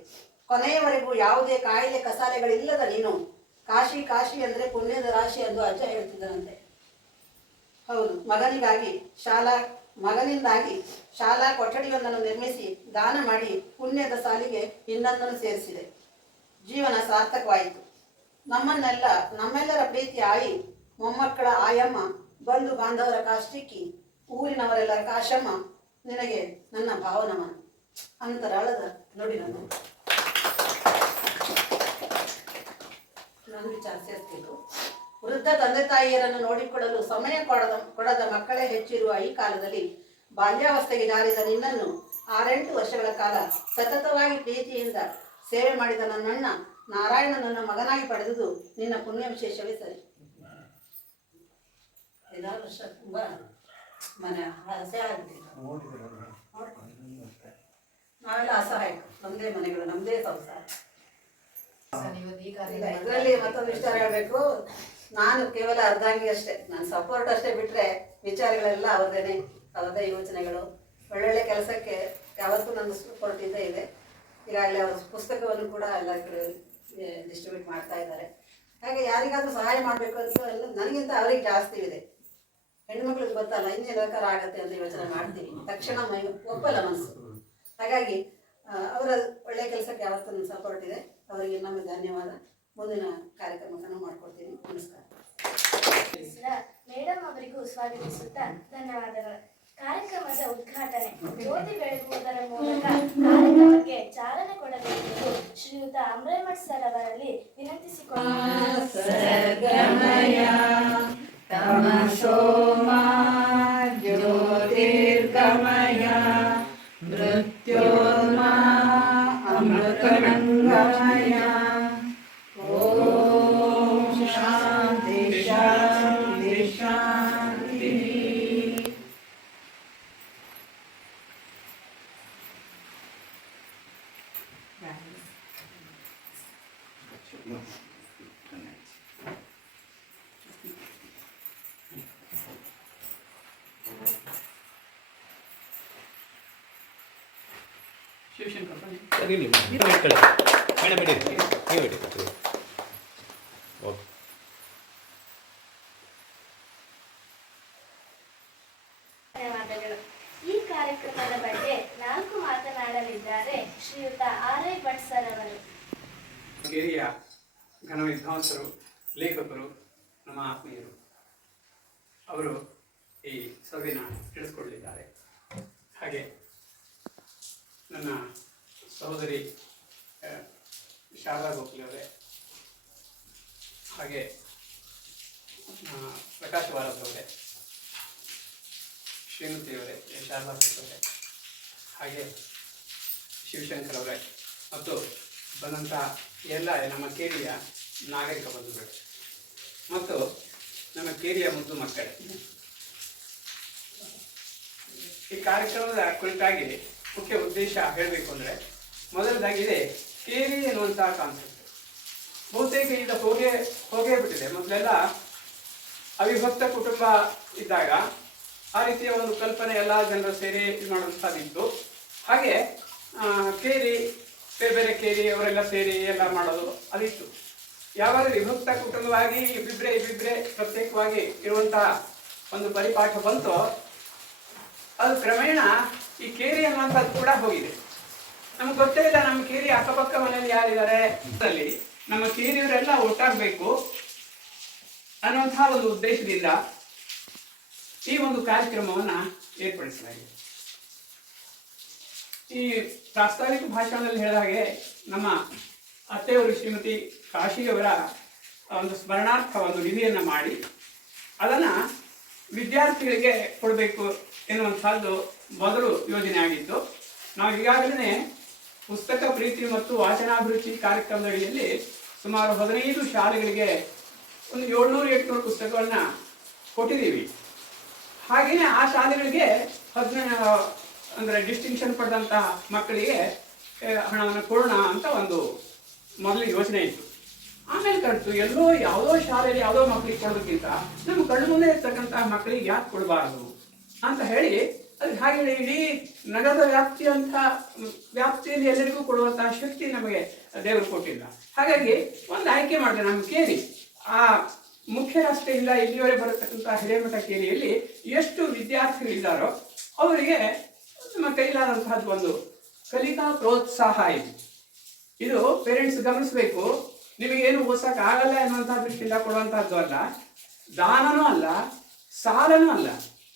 ಕೊನೆಯವರೆಗೂ ಯಾವುದೇ ಕಾಯಿಲೆ ಕಸಾಲೆಗಳಿಲ್ಲದ ನೀನು ಕಾಶಿ ಕಾಶಿ ಅಂದರೆ ಪುಣ್ಯದ ರಾಶಿ ಎಂದು ಅಜ್ಜ ಹೇಳ್ತಿದ್ದರಂತೆ. ಹೌದು, ಮಗನಿಂದಾಗಿ ಶಾಲಾ ಕೊಠಡಿಯೊಂದನ್ನು ನಿರ್ಮಿಸಿ ದಾನ ಮಾಡಿ ಪುಣ್ಯದ ಸಾಲಿಗೆ ಇನ್ನೊಂದನ್ನು ಸೇರಿಸಿದೆ. ಜೀವನ ಸಾರ್ಥಕವಾಯಿತು. ನಮ್ಮೆಲ್ಲರ ಪ್ರೀತಿಯ ಆಯಿ, ಮೊಮ್ಮಕ್ಕಳ ಆಯಮ್ಮ, ಬಂಧು ಬಾಂಧವರ ಕಾಷ್ಟಿಕ್ಕಿ, ಊರಿನವರೆಲ್ಲರ ಕಾಶಮ್ಮ, ನಿನಗೆ ನನ್ನ ಭಾವನಮನ. ಅಂತರಾಳದ ನೋಡಿ ನನ್ನ ವಿಚಾರ ಸೇರ್ತಿದ್ರು. ವೃದ್ಧ ತಂದೆ ತಾಯಿಯರನ್ನು ನೋಡಿಕೊಳ್ಳಲು ಸಮಯ ಕೊಡದ ಮಕ್ಕಳೇ ಹೆಚ್ಚಿರುವ ಈ ಕಾಲದಲ್ಲಿ ಬಾಲ್ಯಾವಸ್ಥೆಗೆ ಜಾರಿದ ನಿನ್ನನ್ನು 6-8 ವರ್ಷಗಳ ಕಾಲ ಸತತವಾಗಿ ಪ್ರೀತಿಯಿಂದ ಸೇವೆ ಮಾಡಿದ ನನ್ನಣ್ಣ ನಾರಾಯಣನನ್ನು ಮಗನಾಗಿ ಪಡೆದುದು ನಿನ್ನ ಪುಣ್ಯ ವಿಶೇಷವೇ ಸರಿ. 5-6 ವರ್ಷ ತುಂಬಾ ಮನೆ ಆಸೆ ಆಗ್ತಿಲ್ಲ. ನಾವೆಲ್ಲ ಅಸಹಾಯಕ, ನಮ್ದೇ ಮನೆಗಳು, ನಮ್ದೇ ಸಂಸಾರ. ಇದರಲ್ಲಿ ಮತ್ತೊಂದು ವಿಚಾರ ಹೇಳ್ಬೇಕು. ನಾನು ಕೇವಲ ಅರ್ಧಾಂಗಿ ಅಷ್ಟೇ, ನಾನು ಸಪೋರ್ಟ್ ಅಷ್ಟೇ, ಬಿಟ್ರೆ ವಿಚಾರಗಳೆಲ್ಲ ಅವರದೇ ಯೋಚನೆಗಳು. ಒಳ್ಳೊಳ್ಳೆ ಕೆಲಸಕ್ಕೆ ಯಾವತ್ತೂ ನನ್ನ ಸಪೋರ್ಟ್ ಇದ್ದೇ ಇದೆ. ಈಗಾಗಲೇ ಅವರ ಪುಸ್ತಕವನ್ನು ಕೂಡ ಎಲ್ಲ ಕಡೆ ಡಿಸ್ಟ್ರಿಬ್ಯೂಟ್ ಮಾಡ್ತಾ ಇದ್ದಾರೆ. ಹಾಗೆ ಯಾರಿಗಾದ್ರೂ ಸಹಾಯ ಮಾಡಬೇಕು ಅಂತ ನನಗಿಂತ ಅವರಿಗೆ ಜಾಸ್ತಿ ಇದೆ. ಹೆಣ್ಮಕ್ಳಿಗೆ ಗೊತ್ತಲ್ಲ, ಇನ್ನೇನಕಾರ ಆಗತ್ತೆ ಅಂತ ಯೋಚನೆ ಮಾಡ್ತೀವಿ, ತಕ್ಷಣ ಒಪ್ಪಲ್ಲ ಮನಸ್ಸು. ಹಾಗಾಗಿ ಅವರ ಒಳ್ಳೆಯ ಕೆಲಸಕ್ಕೆ ಯಾವತ್ತೂ ನನ್ನ ಸಪೋರ್ಟ್ ಇದೆ. ಅವರಿಗೆ ನಮ್ಮ ಧನ್ಯವಾದ. ಮುಂದಿನ ಕಾರ್ಯಕ್ರಮವನ್ನು ಮಾಡ್ಕೊಡ್ತೀನಿ. ನಮಸ್ಕಾರ. ಮೇಡಮ್ ಅವರಿಗೂ ಸ್ವಾಗತಿಸುತ್ತಾ ಧನ್ಯವಾದಗಳು. ಕಾರ್ಯಕ್ರಮದ ಉದ್ಘಾಟನೆ ಜ್ಯೋತಿ ಬೆಳಗುವುದರ ಮೂಲಕ ಕಾರ್ಯಕ್ರಮಕ್ಕೆ ಚಾಲನೆ ಕೊಡಬೇಕೆಂದು ಶ್ರೀಯುತ ಅಮ್ರೇಮಠ್ ಸರ್ ಅವರಲ್ಲಿ ವಿನಂತಿಸಿಕೊಳ್ಳುತ್ತೇನೆ. ಧನ್ಯವಾದಗಳು. ಈ ಕಾರ್ಯಕ್ರಮದ ಬಗ್ಗೆ 4 ಮಾತನಾಡಲಿದ್ದಾರೆ ಶ್ರೀಯುತ ಆರ್.ಐ. ಭಟ್ ಸರ್ ಅವರು. ಹಿರಿಯ ಘನ ವಿದ್ವಾಂಸರು, ಲೇಖಕರು, ನಮ್ಮ ಆತ್ಮೀಯರು, ಅವರು ಈ ಸಭೆನ ತಿಳಿಸ್ಕೊಡಲಿದ್ದಾರೆ. ಹಾಗೆ ನನ್ನ ಸಹೋದರಿ ಶಾರದಾ ಗೋಖಲೆ ಅವರೇ, ಹಾಗೆ ಪ್ರಕಾಶ್ ವಾರದ್ ಅವರೇ, ಶ್ರೀಮತಿಯವರೇ, ಶಾರದಾ ಅವರೇ, ಹಾಗೆ ಶಿವಶಂಕರ್ ಅವರೇ, ಮತ್ತು ಬಂದಂಥ ಎಲ್ಲ ನಮ್ಮ ಕೇರಿಯ ನಾಗರಿಕ ಬಂಧುಗಳು ಮತ್ತು ನಮ್ಮ ಕೇರಿಯ ಮುದ್ದು ಮಕ್ಕಳೇ, ಈ ಕಾರ್ಯಕ್ರಮದ ಕುರಿತಾಗಿ ಮುಖ್ಯ ಉದ್ದೇಶ ಹೇಳಬೇಕು ಅಂದರೆ, ಮೊದಲದಾಗಿದೆ ಕೇರಿ ಎನ್ನುವಂತಹ ಕಾನ್ಸೆಪ್ಟ್. ಬಹುತೇಕ ಈಗ ಹೋಗೇ ಬಿಟ್ಟಿದೆ. ಮೊದಲೆಲ್ಲ ಅವಿಭಕ್ತ ಕುಟುಂಬ ಇದ್ದಾಗ ಆ ರೀತಿಯ ಒಂದು ಕಲ್ಪನೆ ಎಲ್ಲ ಜನರು ಸೇರಿ ಇದು ಮಾಡುವಂಥದ್ದಿತ್ತು. ಹಾಗೆ ಕೇರಿ ಬೇರೆ ಬೇರೆ ಕೇರಿ ಅವರೆಲ್ಲ ಸೇರಿ ಎಲ್ಲ ಮಾಡೋದು ಅದಿತ್ತು. ಯಾವಾಗ ವಿಭಕ್ತ ಕುಟುಂಬವಾಗಿ ಇಬ್ಬಿಬ್ರೆ ಪ್ರತ್ಯೇಕವಾಗಿ ಇರುವಂತಹ ಒಂದು ಪರಿಪಾಠ ಬಂತು, ಅದು ಕ್ರಮೇಣ ಈ ಕೇರಿ ಅನ್ನುವಂಥದ್ದು ಕೂಡ ಹೋಗಿದೆ. ನಮ್ಗೆ ಗೊತ್ತೇ ಇಲ್ಲ ನಮ್ಮ ಕೇರಿ ಅಕ್ಕಪಕ್ಕ ಮನೆಯಲ್ಲಿ ಯಾರಿದ್ದಾರೆ ಅಲ್ಲಿ ನಮ್ಮ ಕೇರಿಯವರೆಲ್ಲ ಒಟ್ಟಾಗಬೇಕು ಅನ್ನುವಂತಹ ಒಂದು ಉದ್ದೇಶದಿಂದ ಈ ಒಂದು ಕಾರ್ಯಕ್ರಮವನ್ನ ಏರ್ಪಡಿಸಲಾಗಿದೆ. ಈ ಪ್ರಾಸ್ತಾವಿಕ ಭಾಷಣದಲ್ಲಿ ಹೇಳಿದ ಹಾಗೆ ನಮ್ಮ ಅತ್ತೆಯವರು ಶ್ರೀಮತಿ ಕಾಶಿಯವರ ಒಂದು ಸ್ಮರಣಾರ್ಥ ಒಂದು ನಿಧಿಯನ್ನು ಮಾಡಿ ಅದನ್ನ ವಿದ್ಯಾರ್ಥಿಗಳಿಗೆ ಕೊಡಬೇಕು ಎನ್ನುವಂಥದ್ದು ಮೊದಲು ಯೋಜನೆ ಆಗಿತ್ತು. ನಾವು ಈಗಾಗಲೇ ಪುಸ್ತಕ ಪ್ರೀತಿ ಮತ್ತು ವಾಚನಾಭಿರುಚಿ ಕಾರ್ಯಕ್ರಮದ ಅಡಿಯಲ್ಲಿ ಸುಮಾರು 15 ಶಾಲೆಗಳಿಗೆ ಒಂದು 700-800 ಪುಸ್ತಕಗಳನ್ನ ಕೊಟ್ಟಿದ್ದೀವಿ. ಹಾಗೆಯೇ ಆ ಶಾಲೆಗಳಿಗೆ ಅಂದರೆ ಡಿಸ್ಟಿಂಕ್ಷನ್ ಪಡೆದಂತಹ ಮಕ್ಕಳಿಗೆ ಹಣವನ್ನು ಕೊಡೋಣ ಅಂತ ಒಂದು ಮೊದಲು ಯೋಚನೆ ಇತ್ತು. ಆಮೇಲೆ ಕರೆದು ಎಲ್ಲೋ ಯಾವುದೋ ಶಾಲೆಯಲ್ಲಿ ಯಾವುದೋ ಮಕ್ಕಳಿಗೆ ಕೊಡೋದಕ್ಕಿಂತ ನಮ್ಮ ಕಣ್ಣು ಮುಂದೆ ಇರ್ತಕ್ಕಂತಹ ಮಕ್ಕಳಿಗೆ ಯಾಕೆ ಕೊಡಬಾರದು ಅಂತ ಹೇಳಿ ಅದು ಹಾಗೆ ಇಡೀ ನಗರದ ವ್ಯಾಪ್ತಿಯಲ್ಲಿ ಎಲ್ಲರಿಗೂ ಕೊಡುವಂತಹ ಶಕ್ತಿ ನಮಗೆ ದೇವರು ಕೊಟ್ಟಿಲ್ಲ. ಹಾಗಾಗಿ ಒಂದು ಆಯ್ಕೆ ಮಾಡಿದೆ. ನಮ್ಮ ಕೇರಿ ಆ ಮುಖ್ಯ ರಸ್ತೆಯಿಂದ ಇಲ್ಲಿವರೆಗೆ ಬರತಕ್ಕಂತಹ ಹಿರೇಮಠ ಕೇರಿಯಲ್ಲಿ ಎಷ್ಟು ವಿದ್ಯಾರ್ಥಿಗಳಿದ್ದಾರೋ ಅವರಿಗೆ ನಮ್ಮ ಕೈಲಾದಂತಹದ್ದು ಒಂದು ಕಲಿಕಾ ಪ್ರೋತ್ಸಾಹ ಇದೆ. ಇದು ಪೇರೆಂಟ್ಸ್ ಗಮನಿಸಬೇಕು. ನಿಮಗೇನು ಓದ್ಸಕ್ಕೆ ಆಗಲ್ಲ ಎನ್ನುವಂತಹ ದೃಷ್ಟಿಯಿಂದ ಕೊಡುವಂತಹದ್ದು ಅಲ್ಲ, ದಾನನೂ ಅಲ್ಲ, ಸಾಲನೂ ಅಲ್ಲ.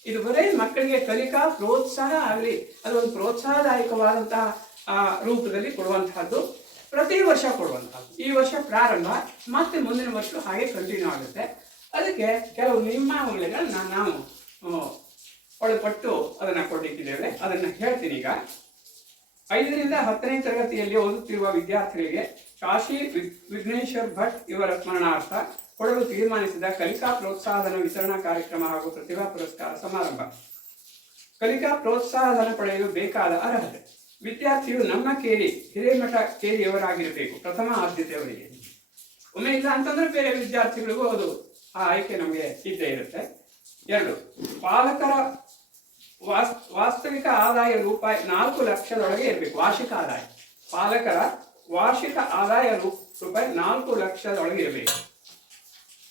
ಇದು ಬರೀ ಮಕ್ಕಳಿಗೆ ಕಲಿಕಾ ಪ್ರೋತ್ಸಾಹ ಆಗಲಿ, ಅದು ಒಂದು ಪ್ರೋತ್ಸಾಹದಾಯಕವಾದಂತಹ ರೂಪದಲ್ಲಿ ಕೊಡುವಂತಹದ್ದು, ಪ್ರತಿ ವರ್ಷ ಕೊಡುವಂತಹದ್ದು. ಈ ವರ್ಷ ಪ್ರಾರಂಭ, ಮತ್ತೆ ಮುಂದಿನ ವರ್ಷ ಹಾಗೆ ಕಂಟಿನ್ಯೂ ಆಗುತ್ತೆ. ಅದಕ್ಕೆ ಕೆಲವು ನಿಯಮಾವಳಿಗಳನ್ನ ನಾವು ಒಳಪಟ್ಟು ಅದನ್ನ ಕೊಡಲಿಕ್ಕಿದ್ದೇವೆ. ಅದನ್ನ ಹೇಳ್ತೀನಿ ಈಗ. 5ರಿಂದ 10ನೇ ತರಗತಿಯಲ್ಲಿ ಓದುತ್ತಿರುವ ವಿದ್ಯಾರ್ಥಿಗಳಿಗೆ ಕಾಶಿ ವಿಘ್ನೇಶ್ವರ್ ಭಟ್ ಇವರ ಸ್ಮರಣಾರ್ಥ ಕೊಡಲು ತೀರ್ಮಾನಿಸಿದ ಕಲಿಕಾ ಪ್ರೋತ್ಸಾಹಧನ ವಿತರಣಾ ಕಾರ್ಯಕ್ರಮ ಹಾಗೂ ಪ್ರತಿಭಾ ಪುರಸ್ಕಾರ ಸಮಾರಂಭ. ಕಲಿಕಾ ಪ್ರೋತ್ಸಾಹಧನ ಪಡೆಯಲು ಬೇಕಾದ ಅರ್ಹತೆ: ವಿದ್ಯಾರ್ಥಿಯು ನಮ್ಮ ಕೇರಿ ಹಿರೇಮಠ ಕೇರಿಯವರಾಗಿರಬೇಕು, ಪ್ರಥಮ ಆದ್ಯತೆ ಅವರಿಗೆ. ಒಮ್ಮೆ ಇಲ್ಲ ಅಂತಂದ್ರೆ ಬೇರೆ ವಿದ್ಯಾರ್ಥಿಗಳಿಗೂ ಅದು ಆ ಆಯ್ಕೆ ನಮಗೆ ಇದ್ದೇ ಇರುತ್ತೆ. 2, ಪಾಲಕರ ವಾಸ್ತವಿಕ ಆದಾಯ ರೂಪಾಯಿ 4 ಲಕ್ಷದೊಳಗೆ ಇರಬೇಕು. ವಾರ್ಷಿಕ ಆದಾಯ, ಪಾಲಕರ ವಾರ್ಷಿಕ ಆದಾಯ ರೂಪಾಯಿ 4 ಲಕ್ಷದೊಳಗೆ ಇರಬೇಕು.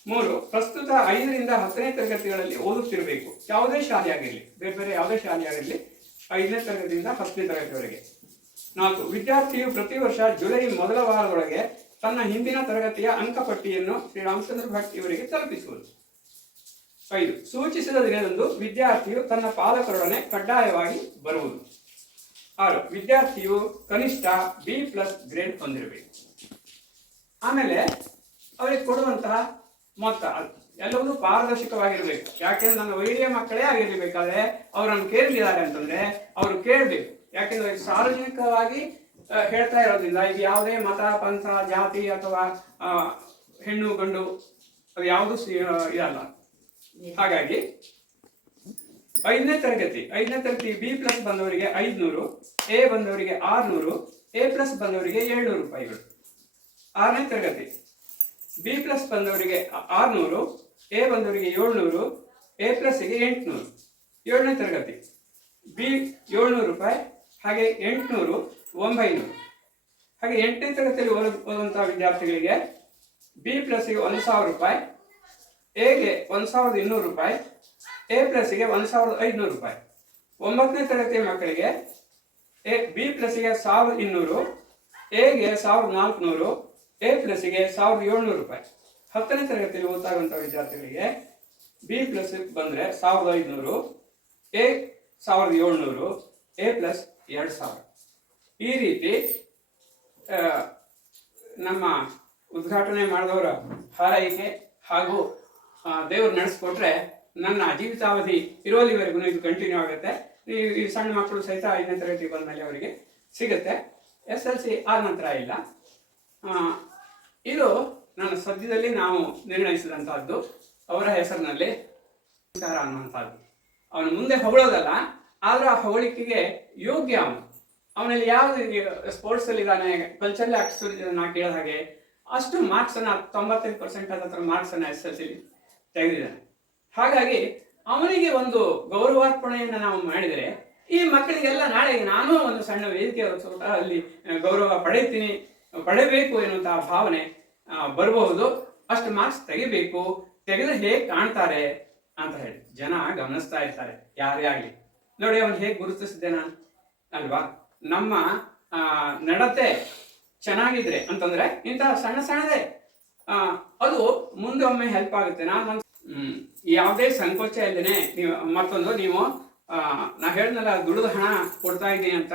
3, ಪ್ರಸ್ತುತ 5ರಿಂದ 10ನೇ ತರಗತಿಗಳಲ್ಲಿ ಓದುತ್ತಿರಬೇಕು. ಯಾವುದೇ ಶಾಲೆಯಾಗಿರಲಿ, ಬೇರೆ ಯಾವುದೇ ಶಾಲೆಯಾಗಿರಲಿ, 5ನೇ ತರಗತಿಯಿಂದ 10ನೇ ತರಗತಿವರೆಗೆ. 4, ವಿದ್ಯಾರ್ಥಿಯು ಪ್ರತಿ ವರ್ಷ ಜುಲೈ ಮೊದಲ ವಾರದೊಳಗೆ ತನ್ನ ಹಿಂದಿನ ತರಗತಿಯ ಅಂಕಪಟ್ಟಿಯನ್ನು ಶ್ರೀ ರಾಮಚಂದ್ರ ಭಟ್ ಇವರಿಗೆ ತಲುಪಿಸುವುದು. 5, ಸೂಚಿಸಿದ ದಿನದಂದು ವಿದ್ಯಾರ್ಥಿಯು ತನ್ನ ಪಾಲಕರೊಡನೆ ಕಡ್ಡಾಯವಾಗಿ ಬರುವುದು. 6, ವಿದ್ಯಾರ್ಥಿಯು ಕನಿಷ್ಠ B+ ಗ್ರೇಡ್ ಹೊಂದಿರಬೇಕು. ಆಮೇಲೆ ಅವರಿಗೆ ಕೊಡುವಂತಹ ಮೊತ್ತ ಎಲ್ಲವೂ ಪಾರದರ್ಶಕವಾಗಿರ್ಬೇಕು. ಯಾಕೆಂದ್ರೆ ನನ್ನ ವೈರ್ಯ ಮಕ್ಕಳೇ ಆಗಿರ್ಬೇಕಾದ್ರೆ ಅವರನ್ನು ಕೇಳಲಿದ್ದಾರೆ ಅಂತಂದ್ರೆ ಅವರು ಕೇಳಬೇಕು. ಯಾಕೆಂದ್ರೆ ಸಾರ್ವಜನಿಕವಾಗಿ ಹೇಳ್ತಾ ಇರೋದ್ರಿಂದ ಇದು ಯಾವುದೇ ಮತ, ಪಂಥ, ಜಾತಿ ಅಥವಾ ಹೆಣ್ಣು ಗಂಡು ಅದು ಯಾವುದು ಇದಲ್ಲ. ಹಾಗಾಗಿ 5ನೇ ತರಗತಿ B+ ಬಂದವರಿಗೆ 500, A ಬಂದವರಿಗೆ 600, A+ ಬಂದವರಿಗೆ 700 ರೂಪಾಯಿಗಳು. 6ನೇ ತರಗತಿ B+ ಬಂದವರಿಗೆ 600, A ಬಂದವರಿಗೆ 700, A+ಗೆ 800. 7ನೇ ತರಗತಿ B 700 ರೂಪಾಯಿ, ಹಾಗೆ 800, 900. ಹಾಗೆ 8ನೇ ತರಗತಿಯಲ್ಲಿ ಓದುವಂತಹ ವಿದ್ಯಾರ್ಥಿಗಳಿಗೆ B+ಗೆ 1000 ರೂಪಾಯಿ, Aಗೆ 1200 ರೂಪಾಯಿ, A+ಗೆ 1500 ರೂಪಾಯಿ. 9ನೇ ತರಗತಿಯ ಮಕ್ಕಳಿಗೆ B+ಗೆ 1200, Aಗೆ 1400, A+ಗೆ 1700 ರೂಪಾಯಿ. 10ನೇ ತರಗತಿಯಲ್ಲಿ ಓದ್ತಾ ಇರುವಂತಹ ವಿದ್ಯಾರ್ಥಿಗಳಿಗೆ B+ ಬಂದ್ರೆ 1500, A 1700, A+ 2000. ಈ ರೀತಿ ನಮ್ಮ ಉದ್ಘಾಟನೆ ಮಾಡಿದವರ ಹಾರೈಕೆ ಹಾಗೂ ದೇವರು ನಡೆಸ್ಕೊಟ್ರೆ ನನ್ನ ಜೀವಿತಾವಧಿ ಇರೋಲ್ಲಿವರೆಗೂ ಇದು ಕಂಟಿನ್ಯೂ ಆಗುತ್ತೆ. ಈ ಸಣ್ಣ ಮಕ್ಕಳು ಸಹಿತ 5ನೇ ತರಗತಿ ಬಂದ ಮೇಲೆ ಅವರಿಗೆ ಸಿಗುತ್ತೆ. SLC ಆದ ನಂತರ ಇಲ್ಲ. ಇದು ನನ್ನ ಸದ್ಯದಲ್ಲಿ ನಾವು ನಿರ್ಣಯಿಸಿದಂತಹದ್ದು. ಅವರ ಹೆಸರಿನಲ್ಲಿ ಅನ್ನುವಂಥದ್ದು ಅವನು ಮುಂದೆ ಹೊಗಳೋದಲ್ಲ, ಆದ್ರೆ ಆ ಹೊಗಳಿಕೆಗೆ ಯೋಗ್ಯ ಅವನಲ್ಲಿ ಯಾವ್ದು ಸ್ಪೋರ್ಟ್ಸ್ ಅಲ್ಲಿ ಇದ್ದಾನೆ, ಕಲ್ಚರಲ್ ಆಕ್ಟಿವಿಟೀಸ್ ನಾ ಕೇಳಿದ ಹಾಗೆ ಅಷ್ಟು ಮಾರ್ಕ್ಸ್ ಅನ್ನ 95% ಹತ್ರ ಮಾರ್ಕ್ಸ್ ಅನ್ನ SLC ತೆಗೆದಿದ್ದಾನೆ. ಹಾಗಾಗಿ ಅವನಿಗೆ ಒಂದು ಗೌರವಾರ್ಪಣೆಯನ್ನು ನಾವು ಮಾಡಿದರೆ ಈ ಮಕ್ಕಳಿಗೆಲ್ಲ ನಾಳೆ ನಾನು ಒಂದು ಸಣ್ಣ ವೇದಿಕೆ ಅಲ್ಲಿ ಗೌರವ ಪಡೆಯಬೇಕು ಎನ್ನುವಂತಹ ಭಾವನೆ ಬರಬಹುದು, ಅಷ್ಟು ಮಾರ್ಕ್ಸ್ ತೆಗಿಬೇಕು, ತೆಗೆದ್ರೆ ಹೇಗೆ ಕಾಣ್ತಾರೆ ಅಂತ ಹೇಳಿ ಜನ ಗಮನಿಸ್ತಾ ಇರ್ತಾರೆ. ಯಾರೇ ಆಗಲಿ ನೋಡಿ, ಅವನು ಹೇಗೆ ಗುರುತಿಸಿದ್ದೆ ನಾನು ಅಲ್ವಾ? ನಮ್ಮ ನಡತೆ ಚೆನ್ನಾಗಿದ್ರೆ ಅಂತಂದ್ರೆ ಇಂತಹ ಸಣ್ಣ ಸಣ್ಣದೇ ಅದು ಮುಂದೆ ಒಮ್ಮೆ ಹೆಲ್ಪ್ ಆಗುತ್ತೆ. ನಾನು ಯಾವುದೇ ಸಂಕೋಚ ಇಲ್ಲದೇನೆ ನೀವು ಮತ್ತೊಂದು ನೀವು ನಾ ಹೇಳಿದ್ನಲ್ಲ ದುಡಿದ ಹಣ ಕೊಡ್ತಾ ಇದ್ದೀನಿ ಅಂತ,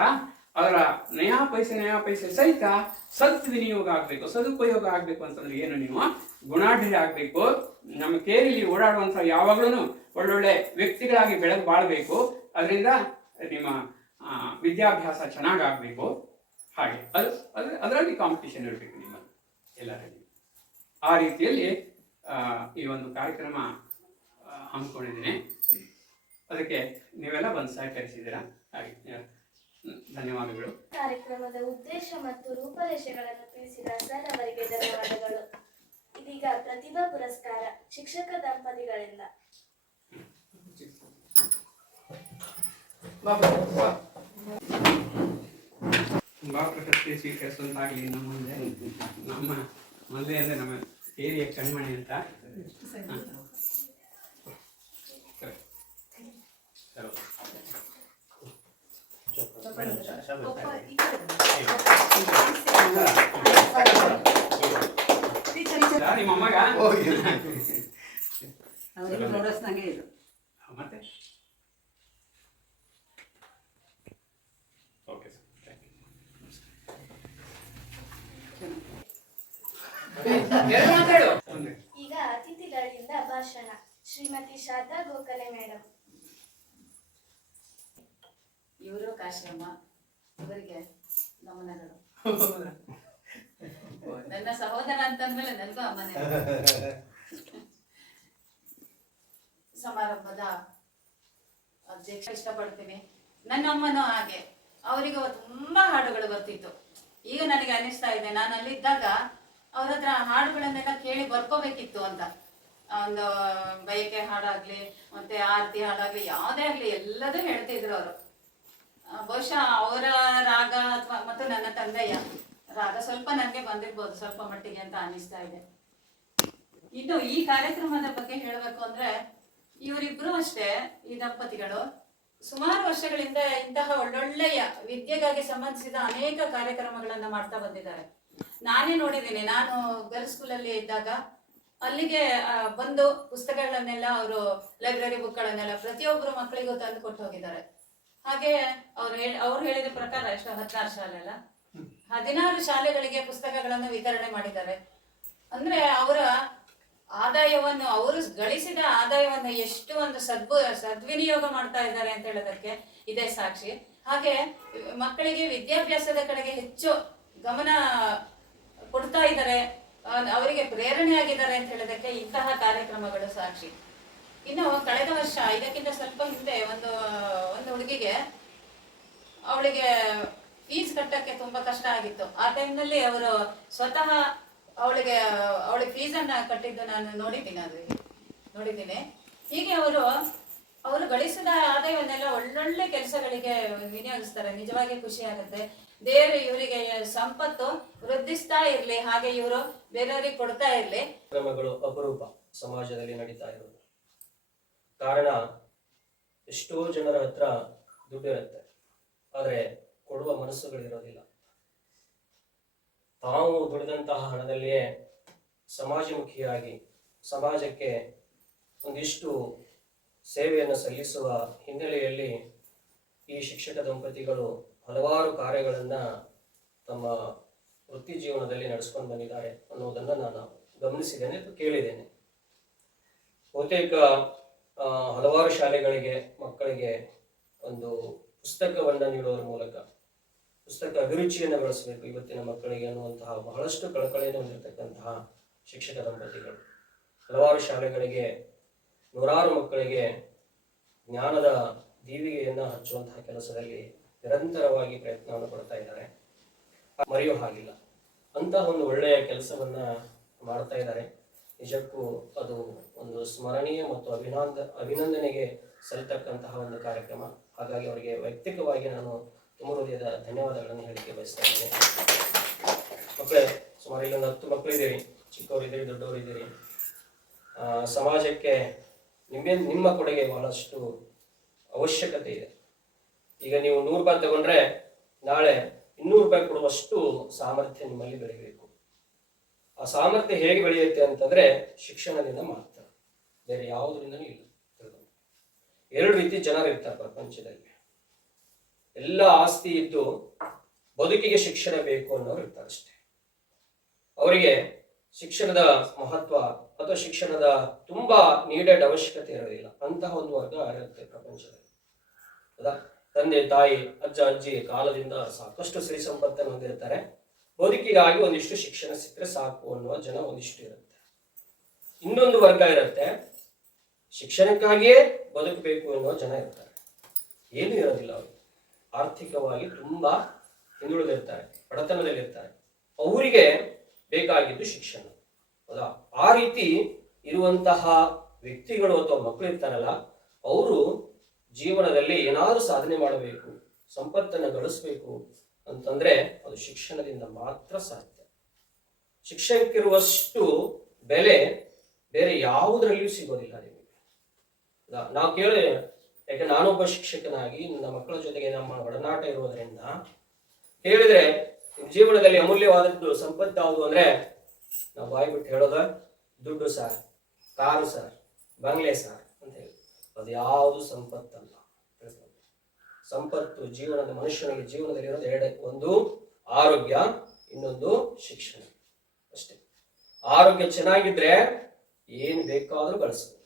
ಅದರ ನಯಾ ಪೈಸೆ ಸಹಿತ ಸದ್ವಿನಿಯೋಗ ಆಗಬೇಕು, ಸದುಪಯೋಗ ಆಗಬೇಕು ಅಂತಂದ್ರೆ ಏನು, ನೀವು ಗುಣಾಢ್ಯ ಆಗಬೇಕು. ನಮ್ಮ ಕೇರಿಲಿ ಓಡಾಡುವಂಥ ಯಾವಾಗ್ಲೂ ಒಳ್ಳೊಳ್ಳೆ ವ್ಯಕ್ತಿಗಳಾಗಿ ಬೆಳೆದು ಬಾಳ್ಬೇಕು. ಅದರಿಂದ ನಿಮ್ಮ ವಿದ್ಯಾಭ್ಯಾಸ ಚೆನ್ನಾಗಾಗಬೇಕು. ಹಾಗೆ ಅದರಲ್ಲಿ ಕಾಂಪಿಟೇಷನ್ ಇರಬೇಕು ನಿಮ್ಮ ಎಲ್ಲರಲ್ಲಿ. ಆ ರೀತಿಯಲ್ಲಿ ಈ ಒಂದು ಕಾರ್ಯಕ್ರಮ ಹಮ್ಮಿಕೊಂಡಿದ್ದೀನಿ. ಅದಕ್ಕೆ ನೀವೆಲ್ಲ ಬಂದು ಸಹಕರಿಸಿದ್ದೀರಾ. ಹಾಗೆ ಧನ್ಯವಾದಗಳು. ಕಾರ್ಯಕ್ರಮದ ಉದ್ದೇಶ ಮತ್ತು ರೂಪರೇಷೆಗಳನ್ನು ತಿಳಿಸಿದ ಸರ್ ಅವರಿಗೆ ಧನ್ಯವಾದಗಳು. ಇದೀಗ ಪ್ರತಿಭಾ ಪುರಸ್ಕಾರ ಶಿಕ್ಷಕ ದಂಪತಿಗಳಿಂದ. ತುಂಬಾ ಪ್ರಶಸ್ತಿ ಸ್ವೀಕರಿಸುವಂತಾಗಲಿ ನಮ್ಮ ಮೊದಲೇ ಅಂದರೆ ನಮ್ಮ ಏರಿಯ ಕಣ್ಮಣಿ ಅಂತ. ನಿಮ್ಮ ಅಮ್ಮಗ ನೋಡಿಸ್ದಂಗೆ ಇದು ಮತ್ತೆ ಓಕೆ ಸರ್, ಥ್ಯಾಂಕ್ ಯು. ಈಗ ಅತಿಥಿಗಳಿಂದ ಭಾಷಣ. ಶ್ರೀಮತಿ ಶಾರದಾ ಗೋಖಲೆ ಮೇಡಮ್. ಇವರು ಕಾಶ್ಯಮ್ಮ, ಇವರಿಗೆ ನಮನಗಳು. ನನ್ನ ಸಹೋದರ ಅಂತಂದ್ಮೇಲೆ ನನಗೂ ಅಮ್ಮನೇ. ಸಮಾರಂಭದ ಅಧ್ಯಕ್ಷ ಇಷ್ಟಪಡ್ತೀನಿ. ನನ್ನ ಅಮ್ಮನೂ ಹಾಗೆ, ಅವರಿಗೆ ತುಂಬಾ ಹಾಡುಗಳು ಬರ್ತಿತ್ತು. ಈಗ ನನಗೆ ಅನಿಸ್ತಾ ಇದೆ, ನಾನು ಅಲ್ಲಿದ್ದಾಗ ಅವ್ರ ಹತ್ರ ಹಾಡುಗಳನ್ನೆಲ್ಲ ಕೇಳಿ ಬರ್ಕೋಬೇಕಿತ್ತು ಅಂತ. ಒಂದು ಬಯಕೆ ಹಾಡಾಗ್ಲಿ ಮತ್ತೆ ಆರತಿ ಹಾಡಾಗ್ಲಿ ಯಾವುದೇ ಆಗ್ಲಿ ಎಲ್ಲದೂ ಹೇಳ್ತಿದ್ರು ಅವರು. ಬಹುಶಃ ಅವರ ರಾಗ ಅಥವಾ ಮತ್ತು ನನ್ನ ತಂದೆಯ ರಾಗ ಸ್ವಲ್ಪ ನನಗೆ ಬಂದಿರ್ಬೋದು ಸ್ವಲ್ಪ ಮಟ್ಟಿಗೆ ಅಂತ ಅನಿಸ್ತಾ ಇದೆ. ಇನ್ನು ಈ ಕಾರ್ಯಕ್ರಮದ ಬಗ್ಗೆ ಹೇಳಬೇಕು ಅಂದ್ರೆ, ಇವರಿಬ್ರು ಅಷ್ಟೇ, ಈ ದಂಪತಿಗಳು ಸುಮಾರು ವರ್ಷಗಳಿಂದ ಇಂತಹ ಒಳ್ಳೊಳ್ಳೆಯ ವಿದ್ಯೆಗಾಗಿ ಸಂಬಂಧಿಸಿದ ಅನೇಕ ಕಾರ್ಯಕ್ರಮಗಳನ್ನ ಮಾಡ್ತಾ ಬಂದಿದ್ದಾರೆ. ನಾನೇ ನೋಡಿದ್ದೀನಿ. ನಾನು ಗರ್ಲ್ಸ್ ಸ್ಕೂಲಲ್ಲಿ ಇದ್ದಾಗ ಅಲ್ಲಿಗೆ ಬಂದು ಪುಸ್ತಕಗಳನ್ನೆಲ್ಲ ಅವರು ಲೈಬ್ರರಿ ಬುಕ್ಗಳನ್ನೆಲ್ಲ ಪ್ರತಿಯೊಬ್ಬರು ಮಕ್ಕಳಿಗೂ ತಂದು ಕೊಟ್ಟು ಹೋಗಿದ್ದಾರೆ. ಹಾಗೆ ಅವ್ರು ಹೇಳಿದ ಪ್ರಕಾರ ಎಷ್ಟು 16 ಶಾಲೆ ಅಲ್ಲ, 16 ಶಾಲೆಗಳಿಗೆ ಪುಸ್ತಕಗಳನ್ನು ವಿತರಣೆ ಮಾಡಿದ್ದಾರೆ. ಅಂದ್ರೆ ಅವರ ಆದಾಯವನ್ನು, ಅವರು ಗಳಿಸಿದ ಆದಾಯವನ್ನು ಎಷ್ಟು ಒಂದು ಸದ್ವಿನಿಯೋಗ ಮಾಡ್ತಾ ಇದ್ದಾರೆ ಅಂತ ಹೇಳೋದಕ್ಕೆ ಇದೇ ಸಾಕ್ಷಿ. ಹಾಗೆ ಮಕ್ಕಳಿಗೆ ವಿದ್ಯಾಭ್ಯಾಸದ ಕಡೆಗೆ ಹೆಚ್ಚು ಗಮನ ಕೊಡ್ತಾ ಇದ್ದಾರೆ, ಅವರಿಗೆ ಪ್ರೇರಣೆ ಆಗಿದ್ದಾರೆ ಅಂತ ಹೇಳೋದಕ್ಕೆ ಇಂತಹ ಕಾರ್ಯಕ್ರಮಗಳು ಸಾಕ್ಷಿ. ಇನ್ನು ಕಳೆದ ವರ್ಷ, ಇದಕ್ಕಿಂತ ಸ್ವಲ್ಪ ಹಿಂದೆ ಒಂದು ಹುಡುಗಿಗೆ, ಅವಳಿಗೆ ಫೀಸ್ ಕಟ್ಟಕ್ಕೆ ತುಂಬಾ ಕಷ್ಟ ಆಗಿತ್ತು. ಆ ಟೈಮ್ನಲ್ಲಿ ಅವರು ಸ್ವತಃ ಅವಳಿಗೆ ಫೀಸನ್ನ ಕಟ್ಟಿದ್ದು ನಾನು ನೋಡಿದ್ದೀನಿ. ಹೀಗೆ ಅವರು ಗಳಿಸಿದ ಆದಾಯವನ್ನೆಲ್ಲ ಒಳ್ಳೊಳ್ಳೆ ಕೆಲಸಗಳಿಗೆ ವಿನಿಯೋಗಿಸ್ತಾರೆ. ನಿಜವಾಗಿ ಖುಷಿ ಆಗುತ್ತೆ. ದೇವರು ಇವರಿಗೆ ಸಂಪತ್ತು ವೃದ್ಧಿಸ್ತಾ ಇರ್ಲಿ, ಹಾಗೆ ಇವರು ಬೇರೆಯವರಿಗೆ ಕೊಡ್ತಾ ಇರ್ಲಿ. ಕ್ರಮಗಳು ಅಪರೂಪ ಸಮಾಜದಲ್ಲಿ ನಡೀತಾ ಇರೋದು. ಕಾರಣ, ಎಷ್ಟೋ ಜನರ ಹತ್ರ ದುಡ್ಡಿರುತ್ತೆ, ಆದರೆ ಕೊಡುವ ಮನಸ್ಸುಗಳಿರೋದಿಲ್ಲ. ತಾವು ದುಡಿದಂತಹ ಹಣದಲ್ಲಿಯೇ ಸಮಾಜಮುಖಿಯಾಗಿ ಸಮಾಜಕ್ಕೆ ಒಂದಿಷ್ಟು ಸೇವೆಯನ್ನು ಸಲ್ಲಿಸುವ ಹಿನ್ನೆಲೆಯಲ್ಲಿ ಈ ಶಿಕ್ಷಕ ದಂಪತಿಗಳು ಹಲವಾರು ಕಾರ್ಯಗಳನ್ನು ತಮ್ಮ ವೃತ್ತಿ ಜೀವನದಲ್ಲಿ ನಡೆಸ್ಕೊಂಡು ಬಂದಿದ್ದಾರೆ ಅನ್ನೋದನ್ನು ನಾನು ಗಮನಿಸಿದ್ದೇನೆ ಅಥವಾ ಕೇಳಿದ್ದೇನೆ. ಬಹುತೇಕ ಹಲವಾರು ಶಾಲೆಗಳಿಗೆ ಮಕ್ಕಳಿಗೆ ಒಂದು ಪುಸ್ತಕವನ್ನು ನೀಡೋದ್ರ ಮೂಲಕ ಪುಸ್ತಕ ಅಭಿರುಚಿಯನ್ನು ಬೆಳೆಸಬೇಕು ಇವತ್ತಿನ ಮಕ್ಕಳಿಗೆ ಅನ್ನುವಂತಹ ಬಹಳಷ್ಟು ಕಳಕಳಿಯನ್ನು ಹೊಂದಿರತಕ್ಕಂತಹ ಶಿಕ್ಷಕ ದಂಪತಿಗಳು ಹಲವಾರು ಶಾಲೆಗಳಿಗೆ ನೂರಾರು ಮಕ್ಕಳಿಗೆ ಜ್ಞಾನದ ದೀವಿಗೆಯನ್ನು ಹಚ್ಚುವಂತಹ ಕೆಲಸದಲ್ಲಿ ನಿರಂತರವಾಗಿ ಪ್ರಯತ್ನವನ್ನು ಪಡ್ತಾ ಇದ್ದಾರೆ. ಮರೆಯೋ ಹಾಗಿಲ್ಲ, ಅಂತಹ ಒಂದು ಒಳ್ಳೆಯ ಕೆಲಸವನ್ನ ಮಾಡ್ತಾ ಇದ್ದಾರೆ. ನಿಜಕ್ಕೂ ಅದು ಒಂದು ಸ್ಮರಣೀಯ ಮತ್ತು ಅಭಿನಂದನೆಗೆ ಸಲ್ಲತಕ್ಕಂತಹ ಒಂದು ಕಾರ್ಯಕ್ರಮ. ಹಾಗಾಗಿ ಅವರಿಗೆ ವೈಯಕ್ತಿಕವಾಗಿ ನಾನು ತುಂಬ ಹೃದಯದ ಧನ್ಯವಾದಗಳನ್ನು ಹೇಳಲಿಕ್ಕೆ ಬಯಸ್ತಾ ಇದ್ದೇನೆ. ಮಕ್ಕಳೇ, ಸುಮಾರು ಇಲ್ಲೊಂದು 10 ಮಕ್ಕಳಿದ್ದೀರಿ. ಚಿಕ್ಕವರಿದ್ದೀರಿ, ದೊಡ್ಡವರಿದ್ದೀರಿ. ಸಮಾಜಕ್ಕೆ ನಿಮ್ಮ ಕೊಡುಗೆ ಬಹಳಷ್ಟು ಅವಶ್ಯಕತೆ ಇದೆ. ಈಗ ನೀವು 100 ರೂಪಾಯಿ ತಗೊಂಡ್ರೆ ನಾಳೆ 200 ರೂಪಾಯಿ ಕೊಡುವಷ್ಟು ಸಾಮರ್ಥ್ಯ ನಿಮ್ಮಲ್ಲಿ ಬೆಳೆಯಬೇಕು. ಆ ಸಾಮರ್ಥ್ಯ ಹೇಗೆ ಬೆಳೆಯುತ್ತೆ ಅಂತಂದ್ರೆ ಶಿಕ್ಷಣದಿಂದ ಮಾತ್ರ, ಬೇರೆ ಯಾವುದರಿಂದನೂ ಇಲ್ಲ. 2 ರೀತಿ ಜನರು ಇರ್ತಾರೆ ಪ್ರಪಂಚದಲ್ಲಿ. ಎಲ್ಲ ಆಸ್ತಿ ಇದ್ದು ಬದುಕಿಗೆ ಶಿಕ್ಷಣ ಬೇಕು ಅನ್ನೋರು ಇರ್ತಾರೆ ಅಷ್ಟೇ. ಅವರಿಗೆ ಶಿಕ್ಷಣದ ಮಹತ್ವ ಅಥವಾ ಶಿಕ್ಷಣದ ತುಂಬಾ ನೀಡೆಡ್ ಅವಶ್ಯಕತೆ ಇರೋದಿಲ್ಲ. ಅಂತಹ ಒಂದು ವರ್ಗ ಇರುತ್ತೆ ಪ್ರಪಂಚದಲ್ಲಿ. ಹೌದಾ? ತಂದೆ ತಾಯಿ ಅಜ್ಜ ಅಜ್ಜಿ ಕಾಲದಿಂದ ಸಾಕಷ್ಟು ಸಿರಿ ಸಂಪತ್ತನ್ನು ಹೊಂದಿರ್ತಾರೆ. ಬದುಕಿಗಾಗಿ ಒಂದಿಷ್ಟು ಶಿಕ್ಷಣ ಸಿಕ್ಕರೆ ಸಾಕು ಅನ್ನುವ ಜನ ಒಂದಿಷ್ಟು ಇರುತ್ತೆ. ಇನ್ನೊಂದು ವರ್ಗ ಇರುತ್ತೆ, ಶಿಕ್ಷಣಕ್ಕಾಗಿಯೇ ಬದುಕಬೇಕು ಎನ್ನುವ ಜನ ಇರ್ತಾರೆ. ಏನೂ ಇರೋದಿಲ್ಲ ಅವರು, ಆರ್ಥಿಕವಾಗಿ ತುಂಬಾ ಹಿಂದುಳಿದಿರ್ತಾರೆ, ಬಡತನದಲ್ಲಿರ್ತಾರೆ. ಅವರಿಗೆ ಬೇಕಾಗಿದ್ದು ಶಿಕ್ಷಣ. ಹೌದಾ? ಆ ರೀತಿ ಇರುವಂತಹ ವ್ಯಕ್ತಿಗಳು ಅಥವಾ ಮಕ್ಕಳು ಇರ್ತಾರಲ್ಲ, ಅವರು ಜೀವನದಲ್ಲಿ ಏನಾದರೂ ಸಾಧನೆ ಮಾಡಬೇಕು, ಸಂಪತ್ತನ್ನು ಗಳಿಸ್ಬೇಕು ಅಂತಂದ್ರೆ ಅದು ಶಿಕ್ಷಣದಿಂದ ಮಾತ್ರ ಸಾಧ್ಯ. ಶಿಕ್ಷಣಕ್ಕಿರುವಷ್ಟು ಬೆಲೆ ಬೇರೆ ಯಾವುದರಲ್ಲಿಯೂ ಸಿಗೋದಿಲ್ಲ ನಿಮಗೆ. ನಾವು ಕೇಳಿ, ಯಾಕೆ ನಾನೊಬ್ಬ ಶಿಕ್ಷಕನಾಗಿ ನನ್ನ ಮಕ್ಕಳ ಜೊತೆಗೆ ನಮ್ಮ ಒಡನಾಟ ಇರುವುದರಿಂದ ಹೇಳಿದ್ರೆ, ಜೀವನದಲ್ಲಿ ಅಮೂಲ್ಯವಾದದ್ದು ಸಂಪತ್ತು ಯಾವುದು ಅಂದ್ರೆ ನಾವು ಬಾಯಿ ಬಿಟ್ಟು ಹೇಳೋದ ದುಡ್ಡು ಸರ್, ಕಾರು ಸರ್, ಬಂಗ್ಲೆ ಸರ್ ಅಂತ ಹೇಳಿ. ಅದು ಯಾವುದು ಸಂಪತ್ತಲ್ಲ. ಸಂಪತ್ತು ಜೀವನದ ಮನುಷ್ಯನಿಗೆ ಜೀವನದಲ್ಲಿ ಇರೋದು 2: ಒಂದು ಆರೋಗ್ಯ, ಇನ್ನೊಂದು ಶಿಕ್ಷಣ ಅಷ್ಟೇ. ಆರೋಗ್ಯ ಚೆನ್ನಾಗಿದ್ರೆ ಏನು ಬೇಕಾದ್ರೂ ಗಳಿಸಬಹುದು,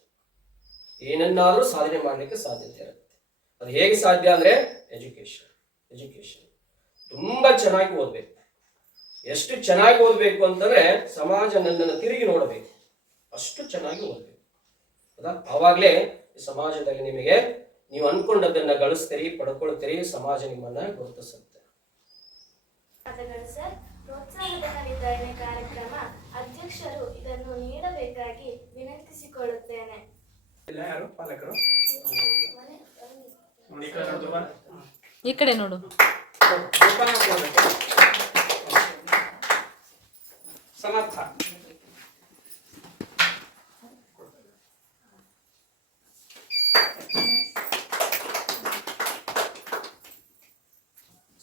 ಏನನ್ನಾದ್ರೂ ಸಾಧನೆ ಮಾಡಲಿಕ್ಕೆ ಸಾಧ್ಯತೆ ಇರುತ್ತೆ. ಅದು ಹೇಗೆ ಸಾಧ್ಯ ಅಂದ್ರೆ ಎಜುಕೇಶನ್ ತುಂಬಾ ಚೆನ್ನಾಗಿ ಓದ್ಬೇಕು. ಎಷ್ಟು ಚೆನ್ನಾಗಿ ಓದ್ಬೇಕು ಅಂತಂದ್ರೆ ಸಮಾಜ ನನ್ನನ್ನು ತಿರುಗಿ ನೋಡಬೇಕು, ಅಷ್ಟು ಚೆನ್ನಾಗಿ ಓದ್ಬೇಕು. ಹೌದಾ? ಆವಾಗಲೇ ಸಮಾಜದಲ್ಲಿ ನಿಮಗೆ ನೀವು ಅನ್ಕೊಂಡದ್ದನ್ನ ಗಳಿಸ್ತೀರಿ, ಪಡ್ಕೊಳ್ತೀರಿ, ಸಮಾಜ ನಿಮ್ಮನ್ನ ಗುರುತಿಸುತ್ತೆ. ಸರ್, ಪ್ರೋತ್ಸಾಹಧನ ವಿತರಣೆ ಕಾರ್ಯಕ್ರಮ ಅಧ್ಯಕ್ಷರು ಇದನ್ನು ನೀಡಬೇಕಾಗಿ ವಿನಂತಿಸಿಕೊಳ್ಳುತ್ತೇನೆ. ಯಾರು ಪಾಲಕರು? ಈ ಕಡೆ ನೋಡು. ಸಮರ್ಥ.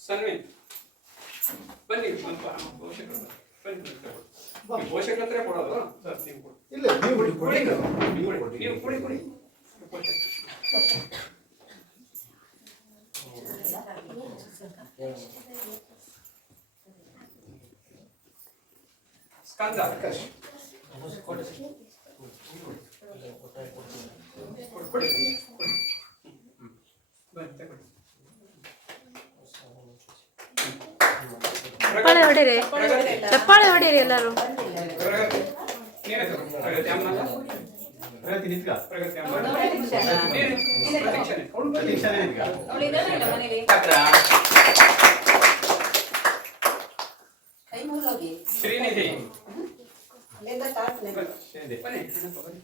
ಸನ್ವಿತ್ ಬನ್ನಿ, ಸ್ವಲ್ಪ ಪೋಷಕರು ಬನ್ನಿ. ಪೋಷಕರ ಹತ್ರ ಕೊಡೋದು ಸರ್, ನೀವು ಕೊಡಿ. ಇಲ್ಲ, ನೀವು ಕೊಡಿ, ಕೊಡಿ. ನೀವು ಕೊಡಿ. ಸ್ಕಂದ ಆಕಾಶ್. ಕೊಡಿ. ಬನ್ನಿ, ತಗೊಳ್ಳಿ. ಚಪ್ಪಾಳೆ ಹೊಡೀರಿ, ಚಪ್ಪಾಳೆ ಹೊಡೀರಿ ಎಲ್ಲರೂ. ಪ್ರಗತಿ ಅಮ್ಮನಲ್ಲ? ಪ್ರಗತಿ ನಿಂತ್ಕ. ಪ್ರಗತಿ ಅಮ್ಮ. ಪ್ರತೀಕ್ಷಾನೇ ನಿಂತ್ಕ. ಅವಳು ಇದಾಳೆ ಇಲ್ಲ ಮನೇಲಿ? ಶ್ರೀನಿಧಿ ಅಲ್ಲಿಂದ ಬನ್ನಿ.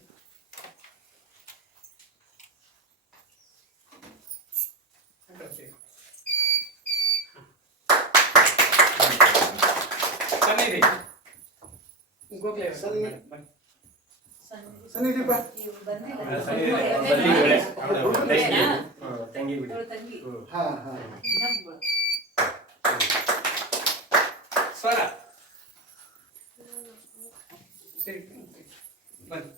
ಸನ್ನಿಧಿ ಗೋಗ್ಲೆ ಸನ್ನಿಧಿ ಬಾ. ತಂಗಿ ಬಿಡಿ. ಹಾ ಹಾ. ಸ್ವರ ಬನ್ನಿ.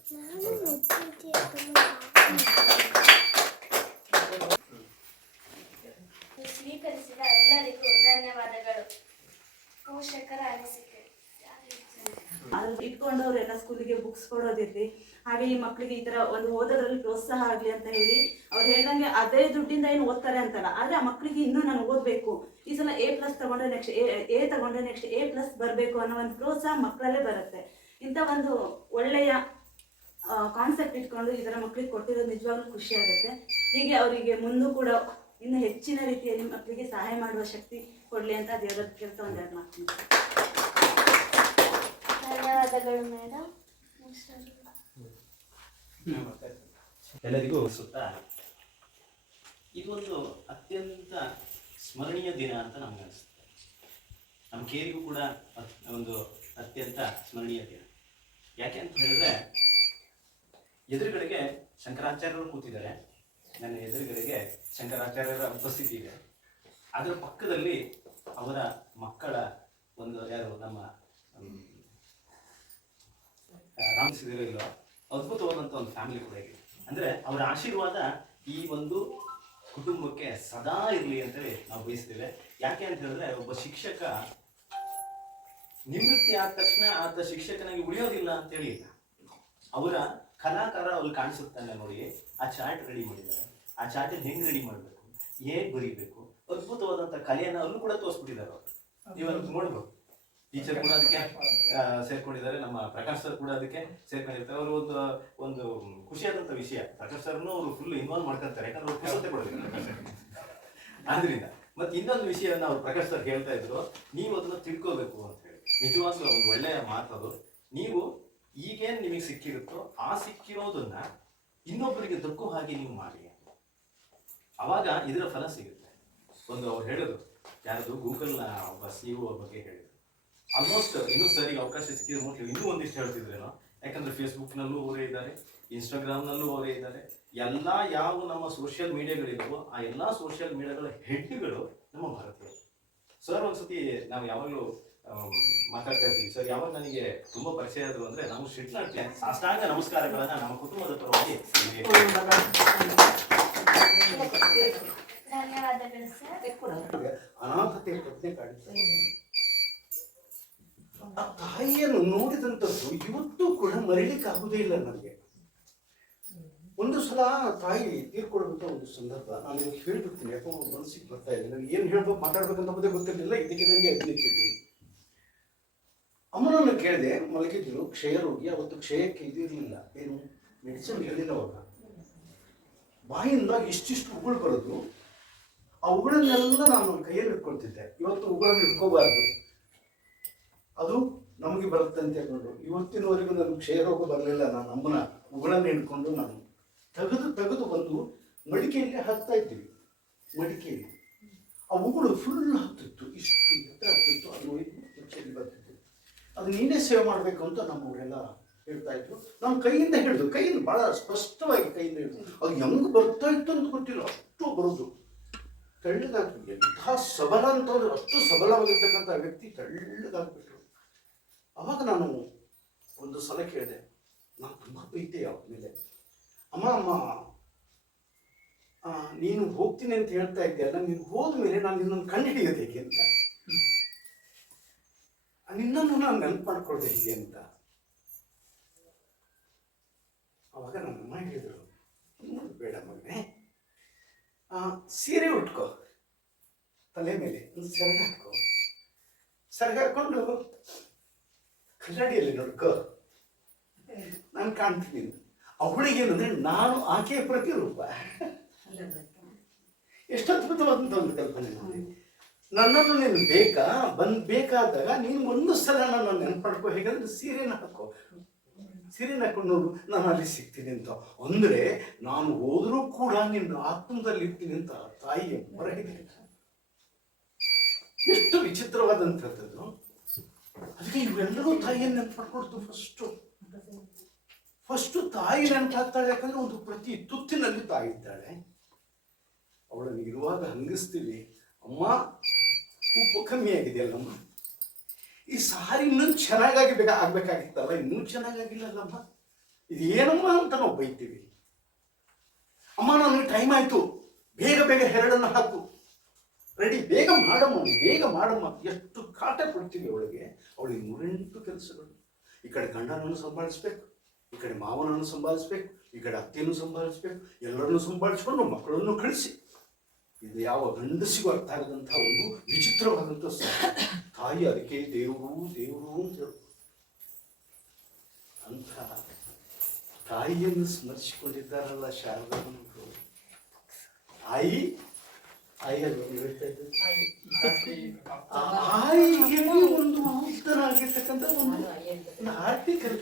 ಸ್ವೀಕರಿಸಿದ ಎಲ್ಲರಿಗೂ ಧನ್ಯವಾದಗಳು. ಪೋಷಕರ ಅನಿಸಿಕೆ. ಅದ್ರಲ್ಲಿ ಇಟ್ಕೊಂಡವ್ರೆಲ್ಲ ಸ್ಕೂಲಿಗೆ ಬುಕ್ಸ್ ಕೊಡೋದಿರ್ಲಿ, ಹಾಗೆ ಈ ಮಕ್ಕಳಿಗೆ ಈ ತರ ಒಂದು ಓದೋದ್ರಲ್ಲಿ ಪ್ರೋತ್ಸಾಹ ಆಗ್ಲಿ ಅಂತ ಹೇಳಿ ಅವ್ರು ಹೇಳ್ದಂಗೆ ಅದೇ ದುಡ್ಡಿಂದ ಏನು ಓದ್ತಾರೆ ಅಂತಲ್ಲ, ಆದ್ರೆ ಆ ಮಕ್ಕಳಿಗೆ ಇನ್ನೂ ನಾನು ಓದ್ಬೇಕು, ಈ ಸಲ A+ ತಗೊಂಡ್ರೆ ನೆಕ್ಸ್ಟ್ ಎ ತಗೊಂಡ್ರೆ ನೆಕ್ಸ್ಟ್ A+ ಬರಬೇಕು ಅನ್ನೋ ಒಂದು ಪ್ರೋತ್ಸಾಹ ಮಕ್ಕಳಲ್ಲೇ ಬರುತ್ತೆ. ಇಂಥ ಒಂದು ಒಳ್ಳೆಯ ಕಾನ್ಸೆಪ್ಟ್ ಇಟ್ಕೊಂಡು ಈ ತರ ಮಕ್ಕಳಿಗೆ ಕೊಟ್ಟಿರೋದು ನಿಜವಾಗ್ಲೂ ಖುಷಿ ಆಗುತ್ತೆ. ಹೀಗೆ ಅವರಿಗೆ ಮುಂದೂ ಕೂಡ ಇನ್ನು ಹೆಚ್ಚಿನ ರೀತಿಯಲ್ಲಿ ಮಕ್ಕಳಿಗೆ ಸಹಾಯ ಮಾಡುವ ಶಕ್ತಿ ಕೊಡ್ಲಿ ಅಂತ ದೇವರ ಕೆಲಸ ಒಂದೆರಡು ಮಾತು. ಧನ್ಯವಾದಗಳು ಮೇಡಮ್. ಎಲ್ಲರಿಗೂ ಸುತ್ತ ಇದೊಂದು ಅತ್ಯಂತ ಸ್ಮರಣೀಯ ದಿನ ಅಂತ ನಮ್ಗೆ ಅನಿಸುತ್ತೆ. ನಮ್ಮ ಕೇರಿಗೂ ಕೂಡ ಒಂದು ಅತ್ಯಂತ ಸ್ಮರಣೀಯ ದಿನ. ಯಾಕೆ ಅಂತ ಹೇಳಿದ್ರೆ ಎದುರುಗಡೆಗೆ ಶಂಕರಾಚಾರ್ಯರು ಕೂತಿದ್ದಾರೆ, ನನ್ನ ಎದುರುಗಡೆಗೆ ಶಂಕರಾಚಾರ್ಯರ ಉಪಸ್ಥಿತಿ ಇದೆ. ಅದರ ಪಕ್ಕದಲ್ಲಿ ಅವರ ಮಕ್ಕಳ ಒಂದು ಯಾರು ನಮ್ಮ ರಾಮಿಸಿದಿರೋ ಅದ್ಭುತವಾದಂಥ ಒಂದು ಫ್ಯಾಮಿಲಿ ಕೂಡ ಇದೆ. ಅಂದರೆ ಅವರ ಆಶೀರ್ವಾದ ಈ ಒಂದು ಕುಟುಂಬಕ್ಕೆ ಸದಾ ಇರಲಿ ಅಂತೇಳಿ ನಾವು ಬಯಸ್ತೇವೆ. ಯಾಕೆ ಅಂತ ಹೇಳಿದ್ರೆ ಒಬ್ಬ ಶಿಕ್ಷಕ ನಿವೃತ್ತಿ ಆದ ತಕ್ಷಣ ಆತ ಶಿಕ್ಷಕನಾಗಿ ಉಳಿಯೋದಿಲ್ಲ ಅಂತೇಳಿ ಇಲ್ಲ. ಅವರ ಕಲಾಕಾರ ಅಲ್ಲಿ ಕಾಣಿಸುತ್ತಾನೆ ನೋಡಿ, ಆ ಚಾರ್ಟ್ ರೆಡಿ ಮಾಡಿದ್ದಾರೆ. ಆ ಚಾರ್ಟ್ ಹೆಂಗ್ ರೆಡಿ ಮಾಡಬೇಕು, ಹೇಗ್ ಬರೀಬೇಕು, ಅದ್ಭುತವಾದಂಥ ಕಲೆಯನ್ನು ಅಲ್ಲೂ ಕೂಡ ತೋರಿಸ್ಬಿಟ್ಟಿದ್ದಾರೆ ಅವರು. ನೀವಲ್ಲಿ ನೋಡ್ಬೋದು. ಟೀಚರ್ ಕೂಡ ಅದಕ್ಕೆ ಸೇರ್ಕೊಂಡಿದ್ದಾರೆ, ನಮ್ಮ ಪ್ರಕಾಶ್ ಸರ್ ಕೂಡ ಅದಕ್ಕೆ ಸೇರ್ಕೊಂಡಿರ್ತಾರೆ. ಅವರು ಒಂದು ಖುಷಿಯಾದಂಥ ವಿಷಯ, ಪ್ರಕಾಶ್ ಸರ್ನು ಅವರು ಫುಲ್ ಇನ್ವಾಲ್ವ್ ಮಾಡ್ಕೊಳ್ತಾರೆ, ಯಾಕಂದ್ರೆ ಅವ್ರು ಪುಸ್ತಕ ಕೊಡೋದಿಲ್ಲ ಪ್ರಕಾಶ್ ಸರ್. ಆದ್ರಿಂದ ಮತ್ತೆ ಇನ್ನೊಂದು ವಿಷಯವನ್ನ ಅವ್ರು ಪ್ರಕಾಶ್ ಸರ್ ಹೇಳ್ತಾ ಇದ್ರು, ನೀವು ಅದನ್ನ ತಿಳ್ಕೋಬೇಕು ಅಂತ ಹೇಳಿ. ನಿಜವಾಗ್ಲೂ ಒಂದು ಒಳ್ಳೆಯ ಮಾತದು. ನೀವು ಈಗೇನು ನಿಮಗೆ ಸಿಕ್ಕಿರುತ್ತೋ ಆ ಸಿಕ್ಕಿರೋದನ್ನ ಇನ್ನೊಬ್ಬರಿಗೆ ದಕ್ಕು ಹಾಗೆ ನೀವು ಮಾಡಿ, ಅವಾಗ ಇದರ ಫಲ ಸಿಗುತ್ತೆ. ಒಂದು ಅವ್ರು ಹೇಳಿದ್ರು, ಯಾರದು ಗೂಗಲ್ನ ಒಬ್ಬ CEO ಬಗ್ಗೆ ಹೇಳಿದ್ರು. ಆಲ್ಮೋಸ್ಟ್ ಇನ್ನೂ ಸರಿಗೆ ಅವಕಾಶ ಸಿಕ್ಕಿದ್ರೆ ಮೋಸ್ಟ್ಲಿ ಇನ್ನೂ ಒಂದಿಷ್ಟು ಹೇಳ್ತಿದ್ರೇನೋ. ಯಾಕಂದ್ರೆ ಫೇಸ್ಬುಕ್ನಲ್ಲೂ ಅವರೇ ಇದ್ದಾರೆ, ಇನ್ಸ್ಟಾಗ್ರಾಮ್ನಲ್ಲೂ ಅವರೇ ಇದ್ದಾರೆ. ಎಲ್ಲ ಯಾವ ನಮ್ಮ ಸೋಷಿಯಲ್ ಮೀಡಿಯಾಗಳಿಗೂ ಆ ಎಲ್ಲ ಸೋಷಿಯಲ್ ಮೀಡಿಯಾಗಳ ಹೆಡ್ಗಳು ನಮ್ಮ ಭಾರತೀಯರು. ಸರ್ ಒಂದ್ಸತಿ ನಾವು ಯಾವಾಗಲೂ ಮಾತಾಡ್ತಾ ಇರ್ತೀವಿ. ಸರ್ ಯಾವಾಗ ನನಗೆ ತುಂಬಾ ಪರಿಚಯ ಆದ್ರು ಅಂದ್ರೆ ನಾವು ಶಿಟ್ಲಾಡ್ತೀವಿ. ಸಾಷ್ಟಾಂಗ ನಮಸ್ಕಾರಗಳನ್ನ ನಮ್ಮ ಕುಟುಂಬದ ಪರವಾಗಿ ಧನ್ಯವಾದಗಳು ಸರ್. ಅನಾಥತೆ ಪ್ರಜ್ಞೆ ಕಾಡುತ್ತೆ. ಆ ತಾಯಿಯನ್ನು ನೋಡಿದಂಥದ್ದು ಇವತ್ತು ಕೂಡ ಮರಿಲಿಕ್ಕೆ ಆಗುವುದೇ ಇಲ್ಲ ನನಗೆ. ಒಂದು ಸಲ ತಾಯಿ ತೀರ್ಕೊಡುವಂಥ ಒಂದು ಸಂದರ್ಭ ನಾನು ಇವಾಗ ಹೇಳ್ಬಿಡ್ತೀನಿ, ಯಾಕೋ ಮನಸ್ಸಿಗೆ ಬರ್ತಾ ಇದೆ. ನನಗೆ ಏನು ಹೇಳ್ಬೇಕು ಮಾತಾಡ್ಬೇಕಂತ ಮತ್ತೆ ಗೊತ್ತಿರಲಿಲ್ಲ. ಇದಕ್ಕಿದ್ದಂಗೆ ನಿಂತಿದ್ದೀನಿ. ಅಮ್ಮನನ್ನು ಕೇಳಿದೆ, ಮಲಗಿದ್ರು, ಕ್ಷಯ ರೋಗಿ. ಅವತ್ತು ಕ್ಷಯಕ್ಕೆ ಇದಿರಲಿಲ್ಲ, ಏನು ಮೆಡಿಸಿನ್ ಇರಲಿಲ್ಲ. ಅವಾಗ ಬಾಯಿಂದ ಇಷ್ಟಿಷ್ಟು ಉಗುಳು ಬರೋದು. ಆ ಉಗುಳನ್ನೆಲ್ಲ ನಾನು ಕೈಯಲ್ಲಿ ಇಟ್ಕೊಳ್ತಿದ್ದೆ. ಇವತ್ತು ಉಗುಳನ್ನು ಇಟ್ಕೋಬಾರ್ದು, ಅದು ನಮಗೆ ಬರುತ್ತೆ ಅಂತ ಹೇಳ್ಕೊಂಡು ಇವತ್ತಿನವರೆಗೂ ನನಗೆ ಕ್ಷಯ ರೋಗ ಬರಲಿಲ್ಲ. ನಾನು ಅಮ್ಮನ ಉಗುಳನ್ನು ಹಿಡ್ಕೊಂಡು ನಾನು ತೆಗೆದು ಬಂದು ಮಡಿಕೆಯಲ್ಲಿ ಹಾಕ್ತಾ ಇದ್ದೀವಿ. ಮಡಿಕೆಯಲ್ಲಿ ಆ ಉಗುಳು ಫುಲ್ ಹತ್ತಿತ್ತು, ಇಷ್ಟು ಎತ್ತರ ಹತ್ತಿತ್ತು. ಅದು ನೋಡಿ ಬರ್ತಿತ್ತು. ಅದು ನೀನೇ ಸೇವೆ ಮಾಡಬೇಕು ಅಂತ ನಮ್ಮವರೆಲ್ಲ ಹೇಳ್ತಾ ಇದ್ರು. ನಮ್ಮ ಕೈಯಿಂದ ಹಿಡಿದು, ಕೈಯಿಂದ ಭಾಳ ಸ್ಪಷ್ಟವಾಗಿ ಕೈಯಿಂದ ಹಿಡಿದು ಅದು ಹೆಂಗೆ ಬರ್ತಾ ಇತ್ತು ಅಂತ ಗೊತ್ತಿಲ್ಲ, ಅಷ್ಟು ಬರೋದು. ತೆಳ್ಳಗಾಗ್ತದೆ. ಎಂತಹ ಸಬಲ ಅಂತಂದ್ರೆ ಅಷ್ಟು ಸಬಲವಾಗಿರ್ತಕ್ಕಂಥ ವ್ಯಕ್ತಿ ತೆಳ್ಳಗಾಗ್ಬಿಟ್ರು. ಅವಾಗ ನಾನು ಒಂದು ಸಲ ಕೇಳಿದೆ, ನಾನು ತುಂಬ ಬೈತೆ ಆದ್ಮೇಲೆ, ಅಮ್ಮ ನೀನು ಹೋಗ್ತೀನಿ ಅಂತ ಹೇಳ್ತಾ ಇದ್ದೀಯಲ್ಲ, ನೀನು ಹೋದ್ಮೇಲೆ ನಾನು ನಿನ್ನನ್ನು ಕಂಡು ಹಿಡಿಯೋದು ಹೇಗೆ ಅಂತ, ನಿನ್ನನ್ನು ನಾನು ನೆನಪು ಮಾಡ್ಕೊಳ್ದೆ ಹೇಗೆ ಅಂತ. ಅವಾಗ ನನ್ನಮ್ಮ ಹೇಳಿದರು, ಬೇಡ ಮಗನೇ, ಸೀರೆ ಉಟ್ಕೋ, ತಲೆ ಮೇಲೆ ಒಂದು ಸೆರಗ ಹಾಕೋ, ಸೆರಗ ಹಾಕೊಂಡು ಕನ್ನಡಿಯಲ್ಲಿ ನೋಡ್ಕೋ, ನಾನು ಕಾಣ್ತೀನಿ. ಅವಳಿಗೇನಂದ್ರೆ ನಾನು ಆಕೆಯ ಪ್ರತಿರೂಪ. ಎಷ್ಟು ಅದ್ಭುತವಾದಂಥ ಒಂದು ಕಲ್ಪನೆ ನೋಡಿ. ನನ್ನನ್ನು ನೀನು ಬೇಕಾದಾಗ ನೀನು ಒಂದು ಸಲ ನನ್ನ ನೆನಪಡ್ಕೋ. ಹೇಗಂದ್ರೆ ಸೀರೆನ ಹಾಕೋ, ಸೀರೆನ ಹಾಕೊಂಡು ನೋಡು, ನಾನು ಅಲ್ಲಿ ಸಿಗ್ತೀನಿ ಅಂತ. ಅಂದ್ರೆ ನಾನು ಹೋದ್ರೂ ಕೂಡ ನಿನ್ನ ಆತ್ಮದಲ್ಲಿ ಇರ್ತೀನಿ ಅಂತ ತಾಯಿಯ ಹೊರಗಿದೆ. ಎಷ್ಟು ವಿಚಿತ್ರವಾದಂಥದ್ದು. ಅದಕ್ಕೆ ಇವೆಲ್ಲರೂ ತಾಯಿಯನ್ನು ನೆನಪಡ್ಕೊಡ್ತು. ಫಸ್ಟು ತಾಯಿ ನೆನಪಾಗ್ತಾಳೆ. ಯಾಕಂದ್ರೆ ಒಂದು ಪ್ರತಿ ತುತ್ತಿನಲ್ಲಿ ತಾಯಿ ಇದ್ದಾಳೆ. ಅವಳನ್ನು ಇರುವಾಗ ಹಂಗಿಸ್ತೀವಿ, ಅಮ್ಮ ಉಪ್ಪು ಕಮ್ಮಿ ಆಗಿದೆಯಲ್ಲಮ್ಮ, ಈ ಸಾರಿ ಇನ್ನೂ ಆಗ್ಬೇಕಾಗಿತ್ತಲ್ಲ, ಇನ್ನೂ ಚೆನ್ನಾಗಾಗಿಲ್ಲಲ್ಲಮ್ಮ, ಇದು ಏನಮ್ಮ ಅಂತ ನಾವು ಬೈತೀವಿ. ಅಮ್ಮ ನನಗೆ ಟೈಮ್ ಆಯ್ತು, ಬೇಗ ಹೆರಳನ್ನು ಹಾಕು, ರೆಡಿ, ಬೇಗ ಮಾಡಮ್ಮ. ಎಷ್ಟು ಕಾಟ ಕೊಡ್ತೀವಿ ಅವಳಿಗೆ. ಅವಳಿಗೆ 108 ಕೆಲಸಗಳು. ಈ ಕಡೆ ಗಂಡನನ್ನು ಸಂಭಾಳಿಸ್ಬೇಕು, ಈ ಕಡೆ ಮಾವನನ್ನು ಸಂಭಾಳಿಸ್ಬೇಕು, ಈ ಕಡೆ ಅತ್ತೆಯನ್ನು ಸಂಭಾಳಿಸ್ಬೇಕು, ಎಲ್ಲರನ್ನು ಸಂಭಾಳಿಸ್ಕೊಂಡು ಮಕ್ಕಳನ್ನು ಕಳಿಸಿ. ಇದು ಯಾವ ಗಂಡಸಿಗೂ ಅರ್ಥ ಆಗದಂಥ ಒಂದು ವಿಚಿತ್ರವಾದಂಥ ತಾಯಿ. ಅದಕ್ಕೆ ದೇವರು ಅಂತ ಹೇಳು. ಅಂತ ತಾಯಿಯನ್ನು ಸ್ಮರಿಸಿಕೊಂಡಿದ್ದಾರಲ್ಲ ಶಾರದಾಂಬರು. ಆಯಿಗೆ ಒಂದು ಉತ್ತರಾಗಿರ್ತಕ್ಕಂಥ ಒಂದು ಆರ್ಟಿಕಲ್.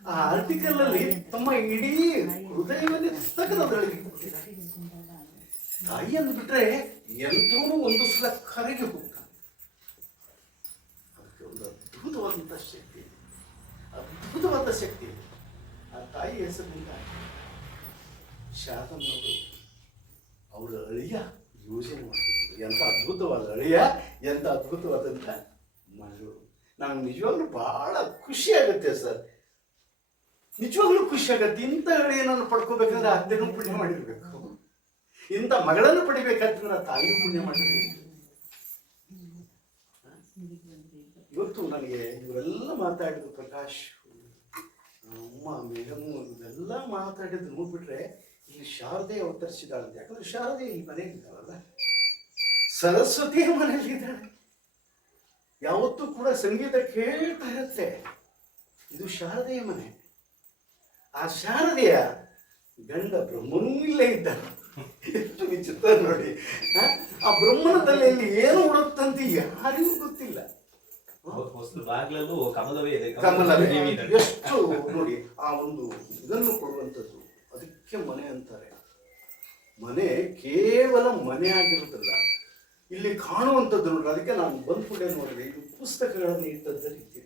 ಆ ಆರ್ಟಿಕಲ್ ಅಲ್ಲಿ ತಮ್ಮ ಇಡೀ ಹೃದಯವನ್ನೇ ತಗದೊಳಗೆ ತಾಯಿಯನ್ನು ಬಿಟ್ರೆ ಎಂಥವೂ ಒಂದು ಸಲ ಕರೆಗೆ ಹೋಗ್ತಾನೆ. ಅದಕ್ಕೆ ಒಂದು ಅದ್ಭುತವಾದಂಥ ಶಕ್ತಿ, ಅದ್ಭುತ ಅದ್ಭುತವಾದ ಶಕ್ತಿ ಇದೆ. ಆ ತಾಯಿ ಹೆಸರಿನಿಂದ ಶಾರದಮ್ಮನವರು ಅವರ ಅಳಿಯ ಯೋಜನೆ ಮಾಡ್ತಿದ್ರು. ಎಂಥ ಅದ್ಭುತವಾದ ಅಳಿಯ, ಎಂಥ ಅದ್ಭುತವಾದಂಥ ಮಗಳು. ನಮ್ಗೆ ನಿಜವಾಗ್ಲೂ ಬಹಳ ಖುಷಿ ಆಗುತ್ತೆ ಸರ್, ನಿಜವಾಗ್ಲೂ ಖುಷಿ ಆಗುತ್ತೆ. ಇಂಥ ಅಳಿಯನನ್ನು ಪಡ್ಕೋಬೇಕಂದ್ರೆ ಅತ್ತೆನೂ ಪುಣ್ಯ ಮಾಡಿರ್ಬೇಕು, ಇಂಥ ಮಗಳನ್ನು ಪಡಿಬೇಕಂತಂದ್ರೆ ತಾಯಿಯೂ ಪುಣ್ಯ ಮಾಡಿರ್ಬೇಕು. ಇವತ್ತು ನನಗೆ ಇವರೆಲ್ಲ ಮಾತಾಡಿದ್ರು, ಪ್ರಕಾಶ್, ಅಮ್ಮ, ಮೇಡಮ್, ಇವೆಲ್ಲ ಮಾತಾಡಿದ್ದು ನೋಡ್ಬಿಟ್ರೆ ಇಲ್ಲಿ ಶಾರದೆ ಅವತರಿಸಿದಾಳಂತೆ. ಯಾಕಂದ್ರೆ ಶಾರದೆ ಈ ಮನೆಯಲ್ಲಿದ್ದಾಳಲ್ಲ, ಸರಸ್ವತಿಯ ಮನೆಯಲ್ಲಿದ್ದಾಳೆ. ಯಾವತ್ತೂ ಕೂಡ ಸಂಗೀತ ಕೇಳ್ತಾ ಇರುತ್ತೆ. ಇದು ಶಾರದೆಯ ಮನೆ. ಆ ಶಾರದೆಯ ಗಂಡ ಬ್ರಹ್ಮನೂ ಇಲ್ಲೇ ಇದ್ದಾನೆ. ಎಷ್ಟು ವಿಚಿತ್ರ ನೋಡಿ. ಆ ಬ್ರಹ್ಮನ ತಲೆಯಲ್ಲಿ ಏನು ಉಡುತ್ತಂತೆ ಯಾರಿಗೂ ಗೊತ್ತಿಲ್ಲ. ಬಾಗ್ಲಲ್ಲೂ ಕಮಲವೇ ಇದೆ, ಕಮಲವೇ. ಎಷ್ಟು ನೋಡಿ ಆ ಒಂದು ಇದನ್ನು ಕೊಡುವಂಥದ್ದು. ಅದಕ್ಕೆ ಮನೆ ಅಂತಾರೆ. ಮನೆ ಕೇವಲ ಮನೆ ಆಗಿರುತ್ತಲ್ಲ, ಇಲ್ಲಿ ಕಾಣುವಂಥದ್ದು ನೋಡ್ರಿ. ಅದಕ್ಕೆ ನಾನು ಬಂದ್ಕೂಡೇ ನೋಡಿದೆ, ಇದು ಪುಸ್ತಕಗಳನ್ನು ಇಟ್ಟದ್ದ ರೀತಿ.